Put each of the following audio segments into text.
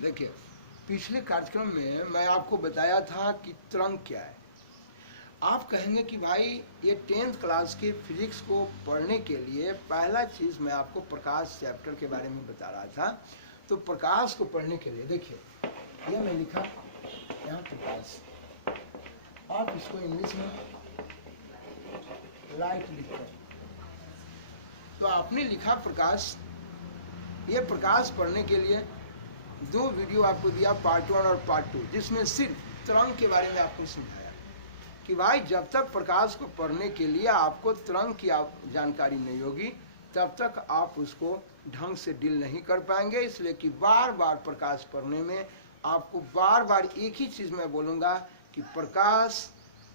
देखिए, पिछले कार्यक्रम में मैं आपको बताया था कि तरंग क्या है। आप कहेंगे कि भाई ये 10th क्लास की फिजिक्स को पढ़ने के लिए पहला चीज़ मैं आपको प्रकाश चैप्टर के बारे में बता रहा था। तो प्रकाश को पढ़ने के लिए देखिए, यह मैं लिखा यहाँ प्रकाश, आप इसको इंग्लिश में लाइट लिखते हैं। तो आपने लिखा प्रकाश। ये प्रकाश पढ़ने के लिए दो वीडियो आपको दिया, पार्ट 1 और पार्ट 2, जिसमें सिर्फ तरंग के बारे में आपको समझाया कि भाई जब तक प्रकाश को पढ़ने के लिए आपको तरंग की जानकारी नहीं होगी तब तक आप उसको ढंग से डील नहीं कर पाएंगे। इसलिए कि बार बार प्रकाश पढ़ने में आपको बार बार एक ही चीज़ मैं बोलूँगा कि प्रकाश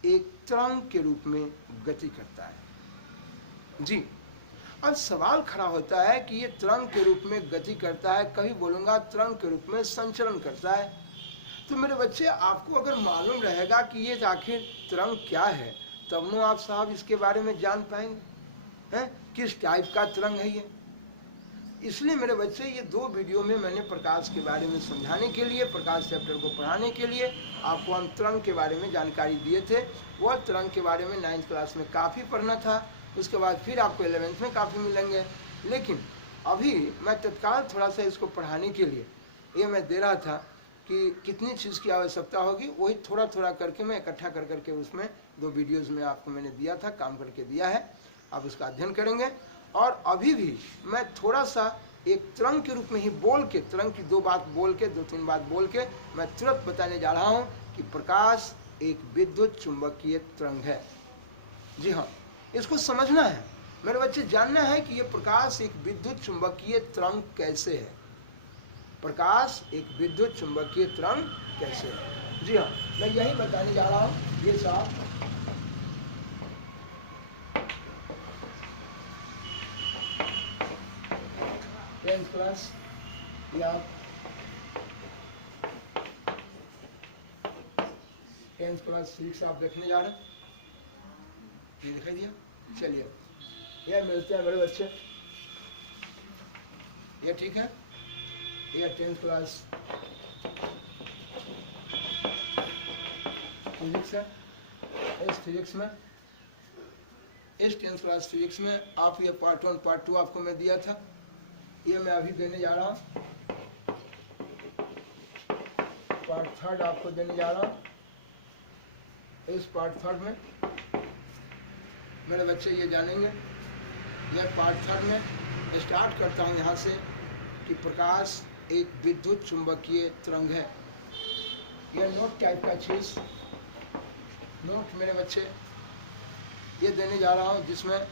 एक तरंग के रूप में गति करता है। जी, अब सवाल खड़ा होता है कि ये तरंग के रूप में गति करता है, कभी बोलूँगा तरंग के रूप में संचरण करता है। तो मेरे बच्चे, आपको अगर मालूम रहेगा कि ये आखिर तरंग क्या है तब न आप साहब इसके बारे में जान पाएंगे हैं किस टाइप का तरंग है ये। इसलिए मेरे बच्चे, ये दो वीडियो में मैंने प्रकाश के बारे में समझाने के लिए, प्रकाश चैप्टर को पढ़ाने के लिए आपको हम तरंग के बारे में जानकारी दिए थे। वह तरंग के बारे में 9th क्लास में काफ़ी पढ़ना था, उसके बाद फिर आपको 11th में काफ़ी मिलेंगे। लेकिन अभी मैं तत्काल थोड़ा सा इसको पढ़ाने के लिए ये मैं दे रहा था कि कितनी चीज़ की आवश्यकता होगी, वही थोड़ा थोड़ा करके मैं इकट्ठा कर करके उसमें दो वीडियोज़ में आपको मैंने दिया था, काम करके दिया है। आप उसका अध्ययन करेंगे। और अभी भी मैं थोड़ा सा एक तरंग के रूप में ही बोल के, तरंग की दो बात बोल के, 2-3 बात बोल के मैं तुरंत बताने जा रहा हूँ कि प्रकाश एक विद्युत चुंबकीय तरंग है। जी हाँ, इसको समझना है मेरे बच्चे, जानना है कि ये प्रकाश एक विद्युत चुंबकीय तरंग कैसे है। प्रकाश एक विद्युत चुंबकीय तरंग कैसे है। जी हाँ, मैं यही बताने जा रहा हूँ। ये साहब टेंथ क्लास या 10th क्लास फिजिक्स आप देखने जा रहे हैं, ये दिखाई दिया। चलिए, यह मिलते हैं मेरे बच्चे, ये ठीक है। यह 10th क्लास फिजिक्स है। इस फिजिक्स में, इस 10th क्लास फिजिक्स में आप ये पार्ट 1 पार्ट 2 आपको मैं दिया था, ये मैं अभी देने जा रहा हूँ। पार्ट 3 आपको देने जा रहा हूँ। इस पार्ट 3 में मेरे बच्चे ये जानेंगे, यह पार्ट 3 में स्टार्ट करता हूँ यहाँ से कि प्रकाश एक विद्युत चुंबकीय तरंग है। यह नोट टाइप का चीज़, नोट मेरे बच्चे ये देने जा रहा हूँ, जिसमें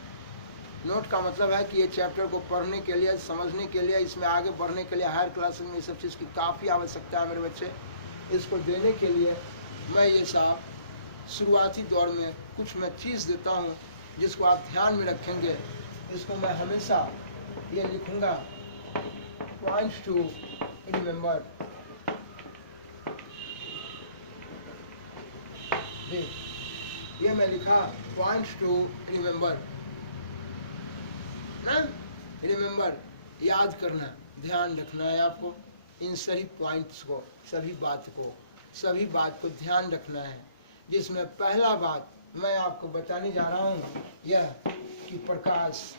नोट का मतलब है कि ये चैप्टर को पढ़ने के लिए, समझने के लिए, इसमें आगे बढ़ने के लिए हायर क्लासेस में ये सब चीज़ की काफ़ी आवश्यकता है मेरे बच्चे। इसको देने के लिए मैं ये साहब शुरुआती दौर में कुछ मैं चीज़ देता हूँ जिसको आप ध्यान में रखेंगे। इसको मैं हमेशा ये लिखूँगा, पॉइंट्स टू रिमेंबर। ये मैं लिखा, पॉइंट्स टू रिमेंबर ना, रिमेंबर याद करना, ध्यान रखना है आपको इन सभी पॉइंट्स को, सभी बात को ध्यान रखना है। जिसमें पहला बात मैं आपको बताने जा रहा हूँ यह कि प्रकाश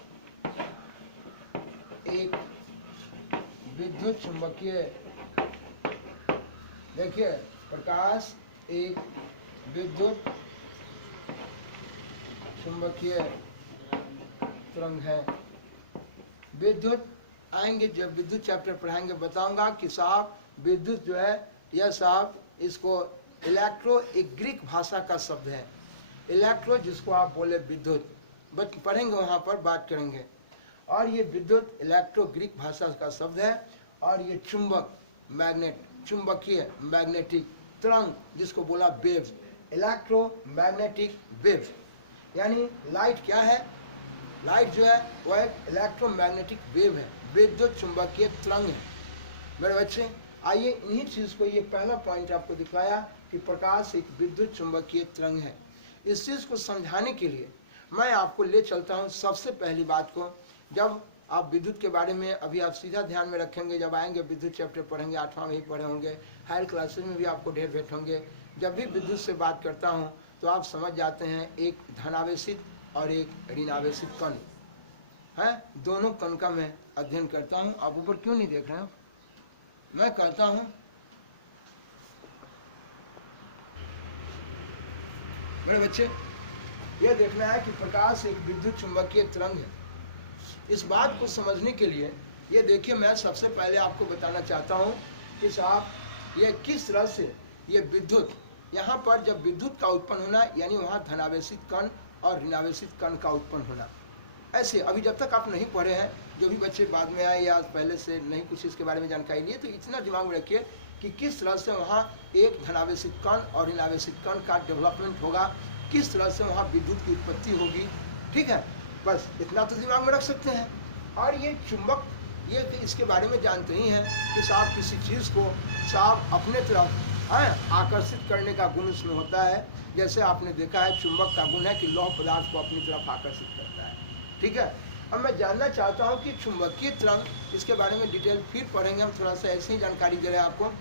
एक विद्युत चुंबकीय, देखिए प्रकाश एक विद्युत चुंबकीय तरंग है। विद्युत आएंगे, जब विद्युत चैप्टर पढ़ाएंगे बताऊंगा कि साहब विद्युत जो है, यह साहब इसको इलेक्ट्रो एक ग्रीक भाषा का शब्द है। इलेक्ट्रो जिसको आप बोले विद्युत, बट पढ़ेंगे वहाँ पर बात करेंगे। और ये विद्युत इलेक्ट्रो ग्रीक भाषा का शब्द है। और ये चुंबक, मैग्नेट, चुंबकीय मैग्नेटिक तरंग जिसको बोला वेव, इलेक्ट्रो मैग्नेटिक वेव। यानी लाइट क्या है, लाइट जो है वह एक इलेक्ट्रोमैग्नेटिक वेव है, विद्युत चुंबकीय तरंग है मेरे बच्चे। आइए इन्हीं चीज़ को, ये पहला पॉइंट आपको दिखाया कि प्रकाश एक विद्युत चुंबकीय तरंग है। इस चीज़ को समझाने के लिए मैं आपको ले चलता हूँ सबसे पहली बात को। जब आप विद्युत के बारे में अभी आप सीधा ध्यान में रखेंगे, जब आएंगे विद्युत चैप्टर पढ़ेंगे, 8वां में ही पढ़े होंगे, हायर क्लासेस में भी आपको ढेर भेंट होंगे। जब भी विद्युत से बात करता हूँ तो आप समझ जाते हैं एक धनावेशित और एक ऋणावेशित कण है, दोनों कण का मैं अध्ययन करता हूँ। आप ऊपर क्यों नहीं देख रहे हैं? मैं कहता हूँ मेरे बच्चे, ये देखना है कि प्रकाश एक विद्युत चुंबकीय तरंग है। इस बात को समझने के लिए ये देखिए, मैं सबसे पहले आपको बताना चाहता हूँ कि साहब ये किस तरह से ये विद्युत, यहाँ पर जब विद्युत का उत्पन्न होना यानी वहाँ धनावेशित कण और ऋणावेशित कण का उत्पन्न होना। ऐसे अभी जब तक आप नहीं पढ़े हैं, जो भी बच्चे बाद में आए या पहले से नहीं कुछ इसके बारे में जानकारी लिए, तो इतना दिमाग में रखिए कि किस तरह से वहाँ एक धनावेशित कण और ऋणावेशित कण का डेवलपमेंट होगा, किस तरह से वहाँ विद्युत की उत्पत्ति होगी। ठीक है, बस इतना तो दिमाग में रख सकते हैं। और ये चुंबक, ये इसके बारे में जानते ही हैं कि साहब किसी चीज़ को साहब अपने तरफ आकर्षित करने का गुण उसमें होता है। जैसे आपने देखा है चुंबक का गुण है कि लौह पदार्थ को अपनी तरफ आकर्षित करता है। ठीक है, अब मैं जानना चाहता हूँ कि चुंबकीय तरंग, इसके बारे में डिटेल फिर पढ़ेंगे हम, थोड़ा सा ऐसी ही जानकारी दे रहे हैं आपको।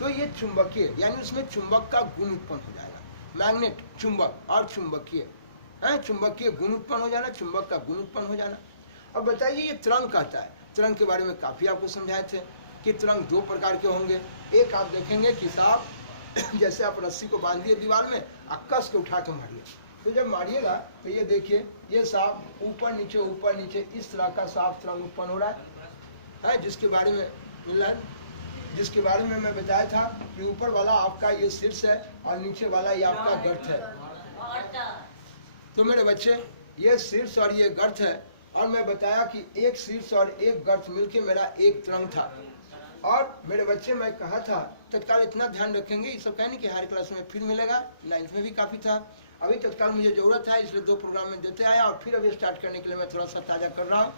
तो ये चुंबकीय यानी उसमें चुंबक का गुण उत्पन्न हो जाएगा, मैग्नेट चुंबक और चुंबकीय है, चुंबकीय गुण उत्पन्न हो जाना, चुंबक का गुण उत्पन्न हो जाना। अब बताइए ये तरंग कहता है, तरंग के बारे में काफ़ी आपको समझाए थे कि तरंग दो प्रकार के होंगे। एक आप देखेंगे कि साहब जैसे आप रस्सी को बांध दिए दीवार में, कस के उठा के मारिए, तो जब मारिएगा तो ये देखिए ये साफ ऊपर नीचे इस तरह का साफ तरंग उत्पन्न हो रहा है, जिसके बारे में मिल रहा है, जिसके बारे में मैं बताया था कि ऊपर वाला आपका ये शीर्ष है और नीचे वाला ये आपका गर्त है। तो मेरे बच्चे ये शीर्ष और ये गर्त है, और मैं बताया कि एक शीर्ष और एक गर्त मिलके मेरा एक तरंग था। और मेरे बच्चे मैं कहा था तत्काल इतना ध्यान रखेंगे, ये सब कहने कि हायर क्लास में फिर मिलेगा, 9th में भी काफ़ी था। अभी तत्काल मुझे ज़रूरत है इसलिए 2 प्रोग्राम में देते आया, और फिर अभी स्टार्ट करने के लिए मैं थोड़ा सा ताज़ा कर रहा हूँ।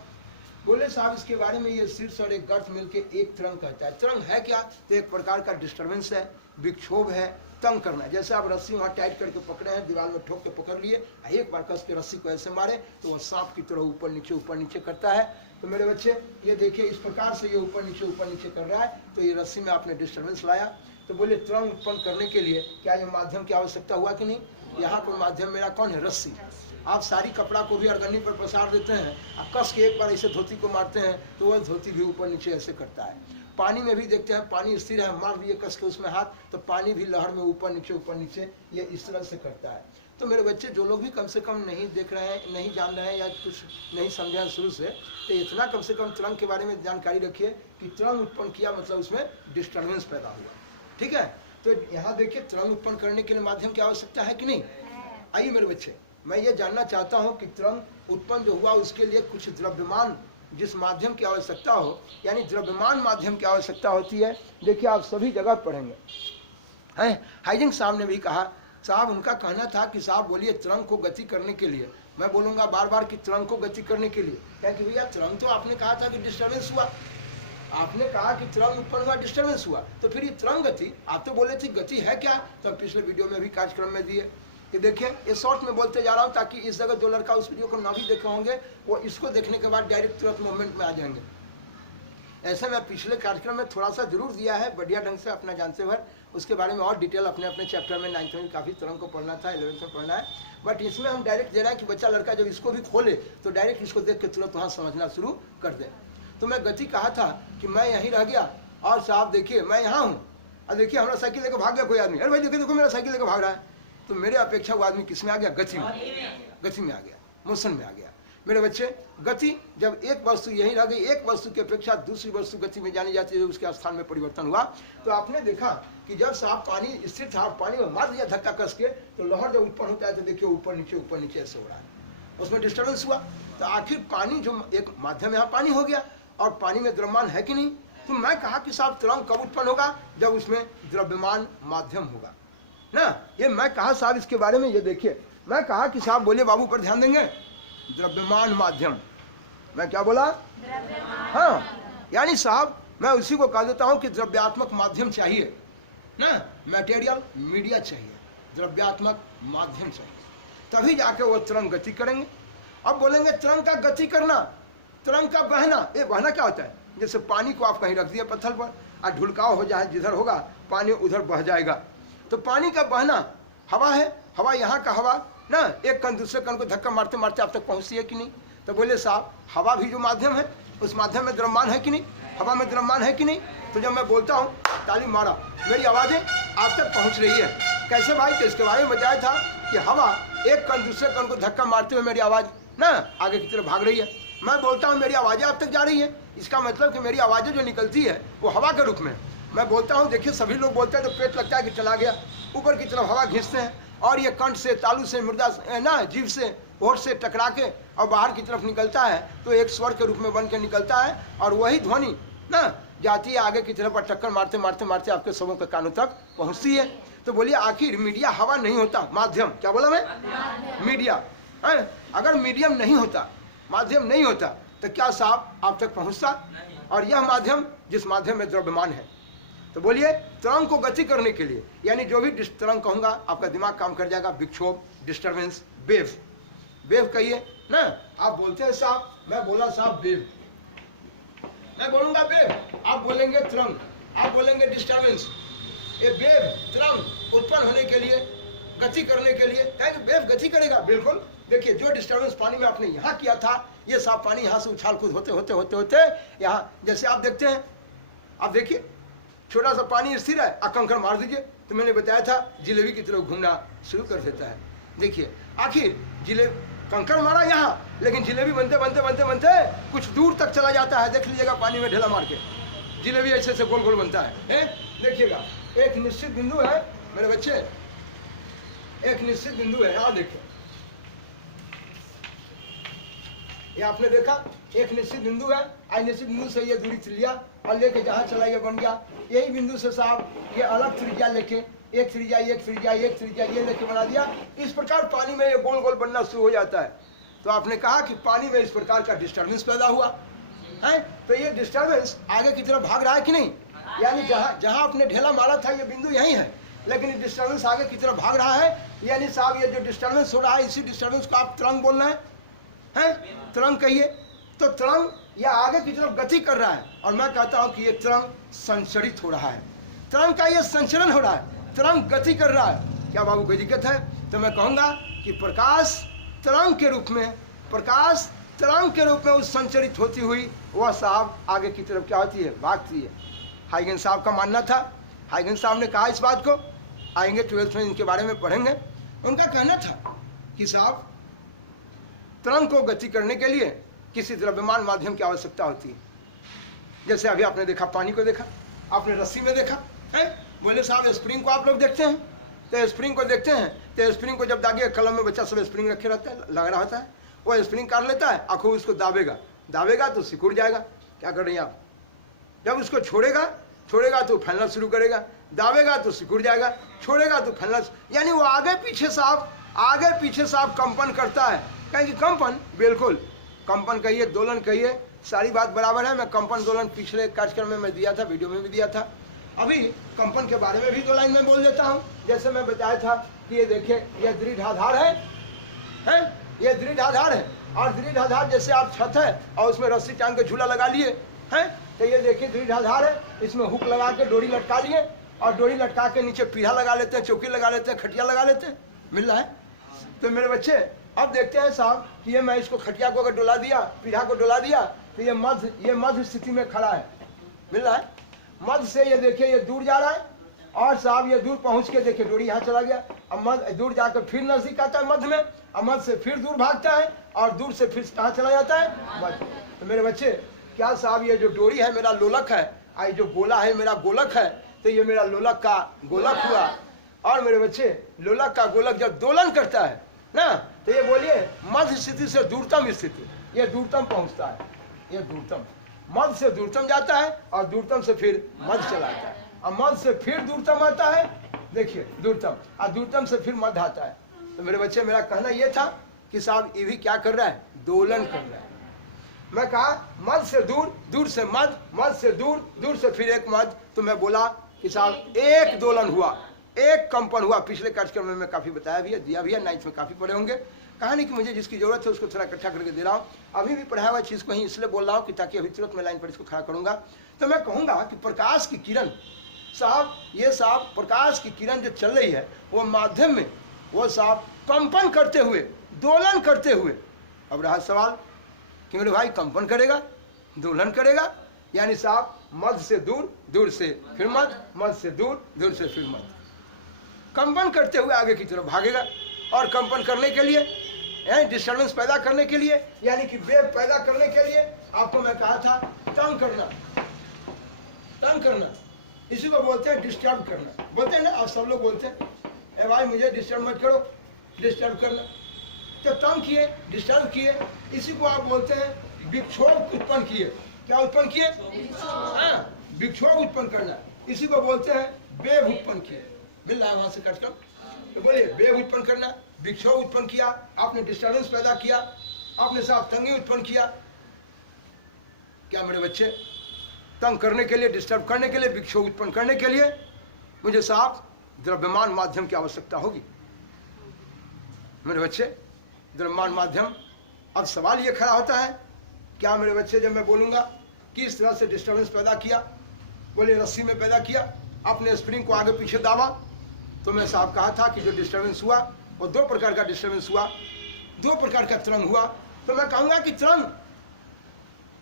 बोले साहब इसके बारे में ये शीर्ष और एक गर्त मिलके एक तरंग कहता है। तरंग है क्या? तो एक प्रकार का डिस्टर्बेंस है, विक्षोभ है, तंग करना। जैसे आप रस्सी वहाँ टाइट करके पकड़े हैं, दीवार में ठोक के पकड़ लिए, एक बार कस के रस्सी को ऐसे मारे तो वह सांप की तरह ऊपर नीचे करता है। तो मेरे बच्चे ये देखिए इस प्रकार से ये ऊपर नीचे कर रहा है, तो ये रस्सी में आपने डिस्टर्बेंस लाया। तो बोले तरंग उत्पन्न करने के लिए क्या ये माध्यम की आवश्यकता हुआ कि नहीं? यहाँ पर माध्यम मेरा कौन है? रस्सी। आप सारी कपड़ा को भी अरगनी पर पसार देते हैं, आप कस के एक बार ऐसे धोती को मारते हैं तो वह धोती भी ऊपर नीचे ऐसे करता है। पानी में भी देखते हैं, पानी स्थिर है, मार दिए कस के उसमें हाथ, तो पानी भी लहर में ऊपर नीचे ये इस तरह से करता है। तो मेरे बच्चे जो लोग भी कम से कम नहीं देख रहे हैं, नहीं जान रहे हैं या कुछ नहीं समझे हैं शुरू से, तो इतना कम से कम तरंग के बारे में जानकारी रखिए कि तरंग उत्पन्न किया मतलब उसमें डिस्टर्बेंस पैदा हुआ। ठीक है, तो यहाँ देखिए तरंग उत्पन्न करने के लिए माध्यम की आवश्यकता है कि नहीं? आइए मेरे बच्चे, मैं ये जानना चाहता हूँ कि तरंग उत्पन्न जो हुआ उसके लिए कुछ द्रव्यमान जिस माध्यम की आवश्यकता हो, यानी द्रव्यमान माध्यम की आवश्यकता होती है। देखिए आप सभी जगह पढ़ेंगे हैं, हाइजिंग साहब ने भी कहा, साहब उनका कहना था कि साहब बोलिए तरंग को गति करने के लिए। मैं बोलूँगा बार बार कि तरंग को गति करने के लिए, क्या कि भैया तरंग तो आपने कहा था कि डिस्टर्बेंस हुआ, आपने कहा कि तरंग उत्पन्न हुआ, डिस्टर्बेंस हुआ, तो फिर ये तरंग गति आप तो बोले थे गति है क्या? तो पिछले वीडियो में भी कार्यक्रम में दिए। ये देखिए ये शॉर्ट में बोलते जा रहा हूँ ताकि इस जगह जो लड़का उस वीडियो को ना भी देखे होंगे वो इसको देखने के बाद डायरेक्ट तुरंत मूवमेंट में आ जाएंगे। ऐसे मैं पिछले कार्यक्रम में थोड़ा सा जरूर दिया है बढ़िया ढंग से अपना जानते हुए, उसके बारे में और डिटेल अपने अपने चैप्टर में 9th में काफ़ी तरंग को पढ़ना था, 11th में पढ़ना है, बट इसमें हम डायरेक्ट दे रहे हैं कि बच्चा लड़का जब इसको भी खोले तो डायरेक्ट इसको देख के तुरंत वहाँ समझना शुरू कर दें। तो मैं गति कहा था कि मैं यहीं रह गया और साहब देखिए मैं यहाँ हूँ, और देखिए हमारा साइकिल लेकर भाग गया कोई आदमी, अरे भाई देखो मेरा साइकिल लेकर भाग रहा है, तो मेरे अपेक्षा वो आदमी किस में आ गया? गति में आ गया, मोशन में आ गया। मेरे बच्चे गति जब एक वस्तु यहीं रह गई, एक वस्तु की अपेक्षा दूसरी वस्तु गति में जानी जाती है, उसके स्थान में परिवर्तन हुआ। तो आपने देखा कि जब साहब पानी स्थिर था, पानी में मार दिया धक्का कस के, तो लहर जब उत्पन्न होता है तो देखिए ऊपर नीचे ऐसे हो रहा है, उसमें डिस्टर्बेंस हुआ। तो आखिर पानी जो एक माध्यम यहाँ पानी हो गया, और पानी में द्रव्यमान है कि नहीं? तो मैं कहा कि साहब तरंग कब उत्पन्न होगा? जब उसमें द्रव्यमान माध्यम होगा ना। ये मैं कहा साहब इसके बारे में, ये देखिए मैं कहा कि साहब बोलिए बाबू पर ध्यान देंगे, द्रव्यमान माध्यम। मैं क्या बोला? हाँ, यानी साहब मैं उसी को कह देता हूं कि द्रव्यात्मक माध्यम चाहिए ना, मटेरियल मीडिया चाहिए, द्रव्यात्मक माध्यम चाहिए, तभी जाके वो तरंग गति करेंगे। अब बोलेंगे तरंग का गति करना, तरंग का बहना, ये बहना क्या होता है? जैसे पानी को आप कहीं रख दिया पत्थर पर और ढुलकाव हो जाए, जिधर होगा पानी उधर बह जाएगा। तो पानी का बहना हवा है, हवा यहाँ का हवा ना एक कण दूसरे कण को धक्का मारते मारते आप तक पहुँचती है कि नहीं? तो बोले साहब हवा भी जो माध्यम है उस माध्यम में द्रव्यमान है कि नहीं? हवा में द्रव्यमान है कि नहीं? तो जब मैं बोलता हूँ ताली मारा, मेरी आवाज़ें आप तक पहुँच रही है। कैसे भाई? तो इसके बारे में बताया था कि हवा एक कण दूसरे कण को धक्का मारते हुए मेरी आवाज़ ना आगे की तरफ भाग रही है। मैं बोलता हूँ मेरी आवाज़ें आप तक जा रही है, इसका मतलब कि मेरी आवाज़ें जो निकलती है वो हवा के रूप में। मैं बोलता हूँ, देखिए सभी लोग बोलते हैं तो पेट लगता है कि चला गया, ऊपर की तरफ हवा खींचते हैं और ये कंठ से, तालू से, मृदा ना जीभ से, होठ से टकरा के और बाहर की तरफ निकलता है तो एक स्वर के रूप में बन के निकलता है और वही ध्वनि ना जाती है आगे की तरफ और टक्कर मारते मारते मारते आपके सबों के कानों तक पहुँचती है। तो बोलिए आखिर मीडिया हवा नहीं होता, माध्यम, क्या बोला मैं? मीडिया है। अगर मीडियम नहीं होता, माध्यम नहीं होता तो क्या साफ आप तक पहुँचता? और यह माध्यम जिस माध्यम में द्रव्यमान है। तो बोलिए तरंग को गति करने के लिए, यानी जो भी तरंग कहूँगा आपका दिमाग काम कर जाएगा, विक्षोभ, डिस्टर्बेंस, वेव, वेव कहिए ना। आप बोलते हैं साहब, मैं बोला साहब वेव, मैं बोलूँगा वेव, आप बोलेंगे तरंग, आप बोलेंगे डिस्टर्बेंस। ये वेव तरंग उत्पन्न होने के लिए, गति करने के लिए है कि वेव गति करेगा। बिल्कुल, देखिए जो डिस्टर्बेंस पानी में आपने यहाँ किया था, ये साफ पानी यहाँ से उछाल कूद होते होते होते होते यहाँ, जैसे आप देखते हैं, आप देखिए छोटा सा पानी स्थिर है, आप कंकड़ मार दीजिए तो मैंने बताया था जिलेबी की तरफ घूमना शुरू कर देता है। देखिए आखिर कंकड़ मारा यहाँ, लेकिन जिलेबी बनते बनते बनते बनते कुछ दूर तक चला जाता है। देख लीजिएगा पानी में ढेला मार के जिलेबी ऐसे ऐसे गोल गोल बनता है। देखिएगा एक निश्चित बिंदु है मेरे बच्चे, एक निश्चित बिंदु है, यहाँ देखिए, ये आपने देखा एक निश्चित बिंदु है, आई निश्चित बिंदु से ये दूरी लिया और लेके जहाँ चला ये बन गया। यही बिंदु से साहब ये अलग त्रिज्या लेके एक त्रिज्या एक त्रिज्या एक त्रिज्या ये लेके बना दिया। इस प्रकार पानी में ये गोल गोल बनना शुरू हो जाता है। तो आपने कहा कि पानी में इस प्रकार का डिस्टर्बेंस पैदा हुआ है, तो ये डिस्टर्बेंस आगे की तरफ भाग रहा है कि नहीं? यानी जहाँ जहाँ आपने ढेला मारा था ये बिंदु यही है, लेकिन ये डिस्टर्बेंस आगे की तरफ भाग रहा है। यानी साहब ये जो डिस्टर्बेंस हो रहा है, इसी डिस्टर्बेंस को आप तरंग बोल रहे हैं, तरंग कहिए। तो तरंग यह आगे की तरफ गति कर रहा है और मैं कहता हूँ कि ये तरंग संचरित हो रहा है, तरंग का ये संचरण हो रहा है, तरंग गति कर रहा है। क्या बाबू कोई दिक्कत है? तो मैं कहूँगा कि प्रकाश तरंग के रूप में, प्रकाश तरंग के रूप में उस संचरित होती हुई वह साहब आगे की तरफ क्या होती है? भागती है। हाइगेंस साहब का मानना था, हाइगेंस साहब ने कहा इस बात को, आएंगे 12th में इनके बारे में पढ़ेंगे। उनका कहना था कि साहब तरंग को गति करने के लिए किसी द्रव्यमान माध्यम की आवश्यकता होती है। जैसे अभी आपने देखा पानी को देखा, आपने रस्सी में देखा है। बोले साहब स्प्रिंग को आप लोग देखते हैं, तो स्प्रिंग को देखते हैं तो स्प्रिंग को जब दागिए, कलम में बच्चा सब स्प्रिंग रखे रहता है, लग रहा होता है, वो स्प्रिंग काट लेता है, आंखों उसको दाबेगा, दाबेगा तो सिकुड़ जाएगा। क्या कर रही हैं आप? जब उसको छोड़ेगा, छोड़ेगा तो फैलना शुरू करेगा, दाबेगा तो सिकुड़ जाएगा, छोड़ेगा तो फैलना, यानी वो आगे पीछे साहब कंपन करता है। कहेंगे कंपन, बिल्कुल कंपन कहिए, दोलन कहिए, सारी बात बराबर है। मैं कंपन दोलन पिछले कार्यक्रम में मैं दिया था, वीडियो में भी दिया था। अभी कंपन के बारे में भी 2 लाइन में बोल देता हूँ। जैसे मैं बताया था कि ये देखिए ये दृढ़ आधार है, ये दृढ़ आधार है, और दृढ़ आधार जैसे आप छत है और उसमें रस्सी टांग के झूला लगा लिए हैं, तो ये देखिए दृढ़ आधार है, इसमें हुक लगा के डोरी लटका लिए और डोरी लटका के नीचे पीढ़ा लगा लेते हैं, चौकी लगा लेते हैं, खटिया लगा लेते हैं, मिल रहा है। तो मेरे बच्चे अब देखते हैं साहब कि ये मैं इसको खटिया को अगर डुला दिया, पीढ़ा को डुला दिया तो ये मध्य स्थिति में खड़ा है, मिल रहा है। मध्य से ये देखिए ये दूर जा रहा है और साहब ये दूर पहुंच के देखिए डोरी यहाँ चला गया, अब मध्य दूर जाकर फिर नजदीक आता है मध्य में, अब मध्य से फिर दूर भागता है और दूर से फिर कहाँ चला जाता है? मध्य। तो मेरे बच्चे क्या साहब ये जो डोरी है मेरा लोलक है, आई जो गोला है मेरा गोलक है, तो ये मेरा लोलक का गोलक हुआ। और मेरे बच्चे लोलक का गोलक जब दोलन करता है ना, तो ये बोलिए मध्य स्थिति से दूरतम स्थिति, ये दूरतम पहुंचता है, ये दूरतम, मध्य से दूरतम जाता है और दूरतम से फिर मध्य चला आता है, और मध्य से फिर दूरतम आता है, देखिए दूरतम, और दूरतम से फिर मध्य आता है। तो मेरे बच्चे मेरा कहना ये था कि साहब ये भी क्या कर रहा है? दोलन कर रहा है। मैं कहा मध्य से दूर, दूर से मध्य, मध्य से दूर, दूर से फिर एक मध्य। तो मैं बोला कि साहब एक दोलन हुआ, एक कंपन हुआ। पिछले कार्यक्रम में मैं काफी बताया भी है, दिया भी है, 9th में काफी पढ़े होंगे। कहा नहीं कि मुझे जिसकी जरूरत है उसको थोड़ा इकट्ठा करके दे रहा हूँ। अभी भी पढ़ाया हुआ चीज़ को ही इसलिए बोल रहा हूँ कि ताकि अभी तुरंत मैं लाइन पर इसको खड़ा करूँगा। तो मैं कहूँगा कि प्रकाश की किरण साहब, ये साहब प्रकाश की किरण जो चल रही है वो माध्यम में वो साहब कंपन करते हुए, दोलन करते हुए, अब रहा सवाल कि मेरे भाई कंपन करेगा, दोलन करेगा, यानी साहब मध्य से दूर, दूर से फिर मध्य, मध्य से दूर, दूर से फिर मध्य, कंपन करते हुए आगे की तरफ भागेगा। और कंपन करने के लिए, डिस्टर्बेंस पैदा करने के लिए, यानी कि वेव पैदा करने के लिए आपको मैं कहा था तंग करना, तंग करना, इसी को बोलते हैं डिस्टर्ब करना। बोलते हैं ना, आप सब लोग बोलते हैं ए भाई मुझे डिस्टर्ब मत करो, डिस्टर्ब करना। तो तंग किए, डिस्टर्ब किए, इसी को आप बोलते हैं विक्षोभ उत्पन्न किए। क्या उत्पन्न किए? हाँ, विक्षोभ उत्पन्न करना, इसी को बोलते हैं वेव उत्पन्न किए। मिल रहा है वहां से कटकर? तो बोलिए वेव उत्पन्न करना, विक्षोभ उत्पन्न किया, आपने डिस्टर्बेंस पैदा किया, आपने साहब तंगी उत्पन्न किया। क्या मेरे बच्चे, तंग करने के लिए, डिस्टर्ब करने के लिए, विक्षोभ उत्पन्न करने के लिए मुझे साहब द्रव्यमान माध्यम की आवश्यकता होगी। मेरे बच्चे, द्रव्यमान माध्यम। अब सवाल ये खड़ा होता है, क्या मेरे बच्चे, जब मैं बोलूँगा किस तरह से डिस्टर्बेंस पैदा किया, बोले रस्सी में पैदा किया, आपने स्प्रिंग को आगे पीछे दाबा, तो मैं साहब कहा था कि जो डिस्टर्बेंस हुआ वो दो प्रकार का डिस्टर्बेंस हुआ, दो प्रकार का तरंग हुआ। तो मैं कहूँगा कि तरंग,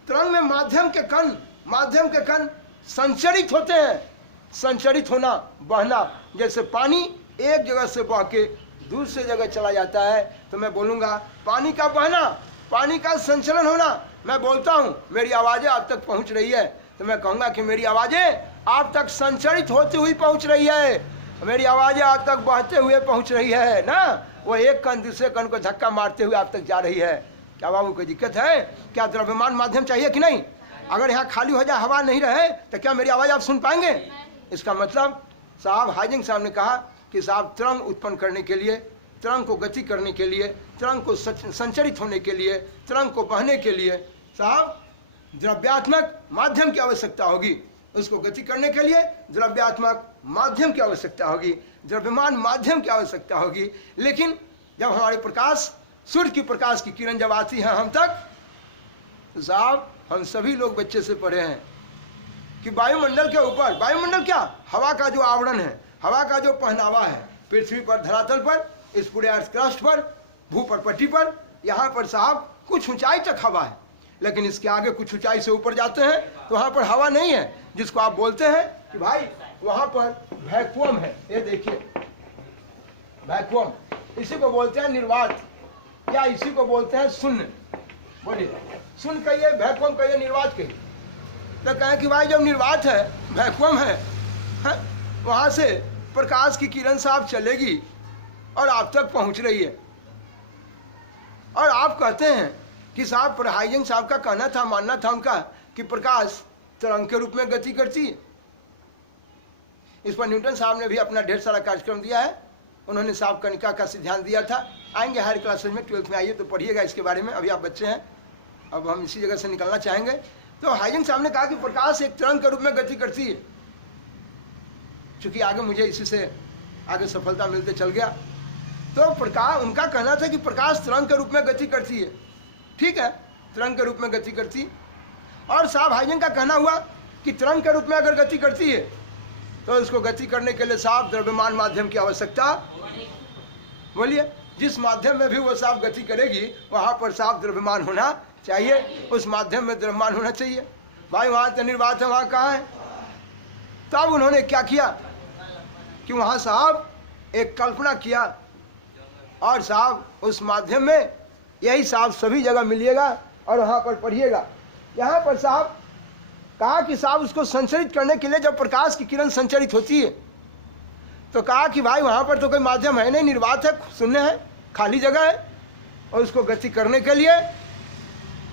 तरंग में माध्यम के कण, माध्यम के कण संचरित होते हैं। संचरित होना, बहना, जैसे पानी एक जगह से बह के दूसरे जगह चला जाता है, तो मैं बोलूँगा पानी का बहना, पानी का संचलन होना। मैं बोलता हूँ मेरी आवाज़ें आप तक पहुँच रही है, तो मैं कहूँगा कि मेरी आवाज़ें आप तक संचरित होती हुई पहुँच रही है, मेरी आवाज़ें आप तक बहते हुए पहुँच रही है ना। वो एक कण दूसरे कण को धक्का मारते हुए आप तक जा रही है। क्या बाबू कोई दिक्कत है? क्या द्रव्यमान माध्यम चाहिए कि नहीं? अगर यहाँ खाली हो जाए, हवा नहीं रहे, तो क्या मेरी आवाज़ आप सुन पाएंगे? इसका मतलब साहब हाइजिंग साहब ने कहा कि साहब तरंग उत्पन्न करने के लिए, तरंग को गति करने के लिए, तरंग को संचरित होने के लिए, तरंग को बहने के लिए साहब द्रव्यात्मक माध्यम की आवश्यकता होगी। उसको गति करने के लिए द्रव्यात्मक माध्यम की आवश्यकता होगी, द्रव्यमान माध्यम की आवश्यकता होगी। लेकिन जब हमारे प्रकाश, सूर्य की प्रकाश की किरण जब आती है हम तक, तो साहब हम सभी लोग बच्चे से पढ़े हैं कि वायुमंडल के ऊपर, वायुमंडल क्या, हवा का जो आवरण है, हवा का जो पहनावा है पृथ्वी पर, धरातल पर, इस पूरे अर्थ क्रस्ट पर, भूपटपट्टी पर, यहाँ पर साहब कुछ ऊंचाई तक हवा है, लेकिन इसके आगे कुछ ऊंचाई से ऊपर जाते हैं तो वहाँ पर हवा नहीं है, जिसको आप बोलते हैं कि भाई वहाँ पर वैक्यूम है। ये देखिए वैक्यूम, इसी को बोलते हैं निर्वात, या इसी को बोलते हैं शून्य। बोलिए शून्य कहिए, वैक्यूम कहिए, निर्वात कहिए। तो कहें कि भाई जब निर्वात है, वैक्यूम है, वहाँ से प्रकाश की किरण साहब चलेगी और आप तक पहुँच रही है, और आप कहते हैं कि साहब हाइजेन साहब का कहना था, मानना था उनका कि प्रकाश तरंग के रूप में गति करती है। इस पर न्यूटन साहब ने भी अपना ढेर सारा कार्यक्रम दिया है, उन्होंने साहब कणिका का सिद्धांत दिया था। आएंगे हायर क्लासेज में, 12th में आइए तो पढ़िएगा इसके बारे में, अभी आप बच्चे हैं, अब हम इसी जगह से निकलना चाहेंगे। तो हाइजेन साहब ने कहा कि प्रकाश एक तरंग के रूप में गति करती है। चूँकि आगे मुझे इसी से आगे सफलता मिलते चल गया, तो प्रकाश, उनका कहना था कि प्रकाश तरंग के रूप में गति करती है। ठीक है, तरंग के रूप में गति करती, और साहब हाइजेन का कहना हुआ कि तरंग के रूप में अगर गति करती है तो इसको गति करने के लिए साहब द्रव्यमान माध्यम की आवश्यकता। बोलिए जिस माध्यम में भी वो साहब गति करेगी वहाँ पर साहब द्रव्यमान होना चाहिए, उस माध्यम में द्रव्यमान होना चाहिए। भाई वहाँ तो निर्वात है, वहाँ कहाँ है? तब उन्होंने क्या किया कि वहाँ साहब एक कल्पना किया, और साहब उस माध्यम में यही साहब सभी जगह मिलिएगा और वहाँ पर पढ़िएगा। यहाँ पर साहब कहा कि साहब उसको संचरित करने के लिए जब प्रकाश की किरण संचरित होती है तो कहा कि भाई वहाँ पर तो कोई माध्यम है नहीं, निर्वात है, शून्य है, खाली जगह है, और उसको गति करने के लिए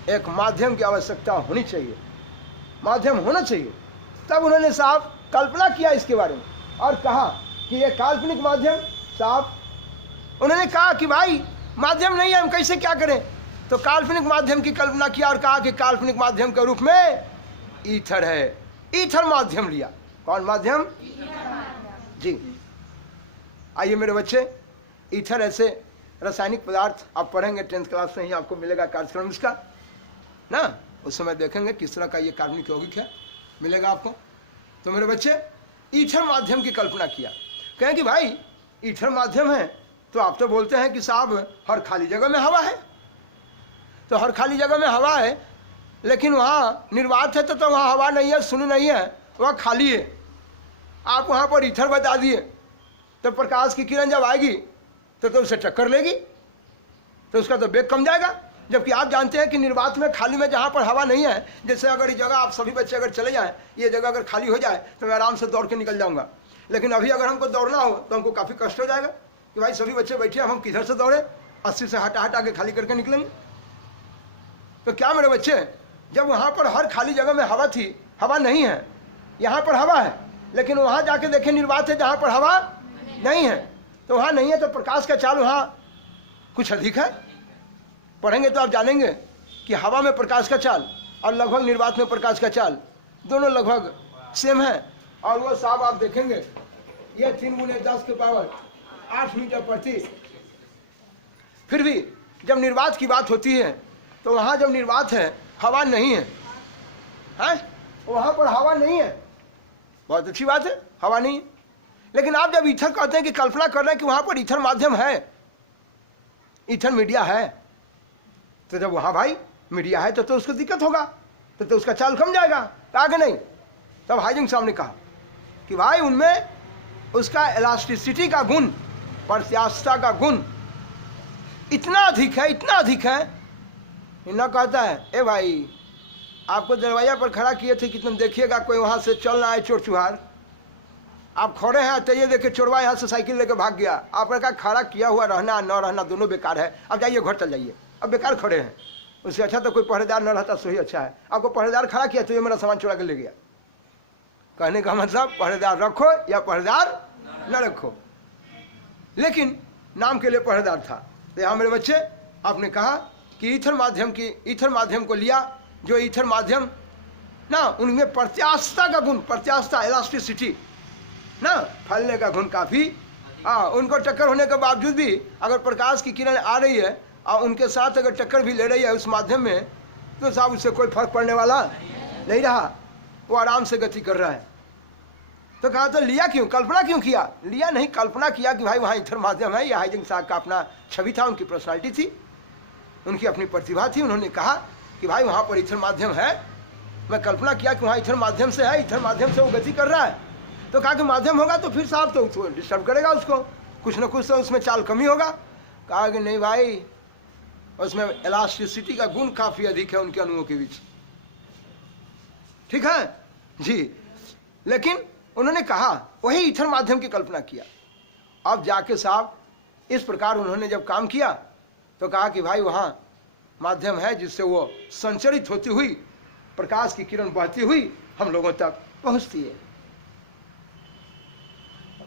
एक माध्यम की आवश्यकता होनी चाहिए, माध्यम होना चाहिए। तब उन्होंने साहब कल्पना किया इसके बारे में और कहा कि ये काल्पनिक माध्यम, साहब उन्होंने कहा कि भाई माध्यम नहीं है, हम कैसे क्या करें? तो काल्पनिक माध्यम की कल्पना किया और कहा कि काल्पनिक माध्यम के रूप में ईथर है, ईथर माध्यम लिया। कौन माध्यम? जी आइए मेरे बच्चे, ईथर ऐसे रासायनिक पदार्थ आप पढ़ेंगे 10th क्लास में ही आपको मिलेगा कार्यक्रम इसका ना, उस समय देखेंगे किस तरह का ये कार्बनिक यौगिक है, मिलेगा आपको। तो मेरे बच्चे ईथर माध्यम की कल्पना किया, कहें कि भाई ईथर माध्यम है तो आप तो बोलते हैं कि साहब हर खाली जगह में हवा है, तो हर खाली जगह में हवा है लेकिन वहाँ निर्वात है तो वहाँ हवा नहीं है, शून्य नहीं है, वहाँ खाली है। आप वहाँ पर ईथर बता दिए तो प्रकाश की किरण जब आएगी तो उसे टक्कर लेगी, तो उसका तो वेग कम जाएगा। जबकि आप जानते हैं कि निर्वात में खाली में जहाँ पर हवा नहीं है, जैसे अगर ये जगह आप सभी बच्चे अगर चले जाएं, ये जगह अगर खाली हो जाए तो मैं आराम से दौड़ के निकल जाऊँगा, लेकिन अभी अगर हमको दौड़ना हो तो हमको काफ़ी कष्ट हो जाएगा कि भाई सभी बच्चे बैठे हम किधर से दौड़े, 80 से हटा के खाली करके निकलेंगे। तो क्या मेरे बच्चे, जब वहाँ पर हर खाली जगह में हवा थी, हवा नहीं है, यहाँ पर हवा है लेकिन वहाँ जाके देखें निर्वात है जहाँ पर हवा नहीं है, तो वहाँ नहीं है तो प्रकाश का चाल वहाँ कुछ अधिक है। पढ़ेंगे तो आप जानेंगे कि हवा में प्रकाश का चाल और लगभग निर्वात में प्रकाश का चाल दोनों लगभग सेम है। और वो साहब आप देखेंगे ये 3 × 10 के पावर 8 मीटर प्रति। फिर भी जब निर्वात की बात होती है तो वहाँ जब निर्वात है हवा नहीं है, वहाँ पर हवा नहीं है, बहुत अच्छी बात है, हवा नहीं है। लेकिन आप जब ईथर कहते हैं कि कल्पना कर रहे हैं कि वहाँ पर ईथर माध्यम है, ईथर मीडिया है, तो जब वहाँ भाई मीडिया है तो उसको दिक्कत होगा, तो उसका चाल कम जाएगा, आगे नहीं। तब हाइजेंक साहब ने कहा कि भाई उनमें उसका इलास्टिसिटी का गुण, प्रत्यास्थता का गुण इतना अधिक है, इतना अधिक है। इन्ना कहता है ए भाई आपको दरवाजा पर खड़ा किए थे कि तुम देखिएगा कोई वहाँ से चल ना आए चोर चुहार, आप खड़े हैं तो ये देखे चोरवा यहाँ से साइकिल लेकर भाग गया, आपने कहा खड़ा किया हुआ रहना न रहना दोनों बेकार है, अब जाइए घर चल जाइए, अब बेकार खड़े हैं, उससे अच्छा तो कोई पहरेदार न रहता सो ही अच्छा है। आपको पहरेदार खड़ा किया तो ये मेरा सामान चुरा के ले गया, कहने का मतलब पहरेदार रखो या पहरेदार न रखो, लेकिन नाम के लिए पहरेदार था। तो यहाँ मेरे बच्चे आपने कहा कि ईथर माध्यम को लिया, जो ईथर माध्यम ना उनमें प्रत्यास्थता का गुण, प्रत्यास्थता इलास्टिसिटी ना, फैलने का गुण काफ़ी, उनको टक्कर होने के बावजूद भी अगर प्रकाश की किरण आ रही है और उनके साथ अगर टक्कर भी ले रही है उस माध्यम में, तो साहब उससे कोई फर्क पड़ने वाला नहीं रहा, वो आराम से गति कर रहा है। तो कहा तो लिया क्यों, कल्पना क्यों किया? लिया नहीं, कल्पना किया कि भाई वहाँ ईथर माध्यम है। यह हाइजेंक साहब का अपना छवि था, उनकी पर्सनालिटी थी, उनकी अपनी प्रतिभा थी। उन्होंने कहा कि भाई वहाँ पर ईथर माध्यम है, मैं कल्पना किया कि वहाँ ईथर माध्यम से है, ईथर माध्यम से वो गति कर रहा है। तो कहा कि माध्यम होगा तो फिर साहब तो डिस्टर्ब करेगा उसको, कुछ ना कुछ तो उसमें चाल कमी होगा। कहा कि नहीं भाई, उसमें इलास्टिसिटी का गुण काफ़ी अधिक है उनके अणुओं के बीच, ठीक है जी। लेकिन उन्होंने कहा वही ईथर माध्यम की कल्पना किया। अब जाके साहब इस प्रकार उन्होंने जब काम किया तो कहा कि भाई वहाँ माध्यम है जिससे वो संचरित होती हुई प्रकाश की किरण बहती हुई हम लोगों तक पहुँचती है।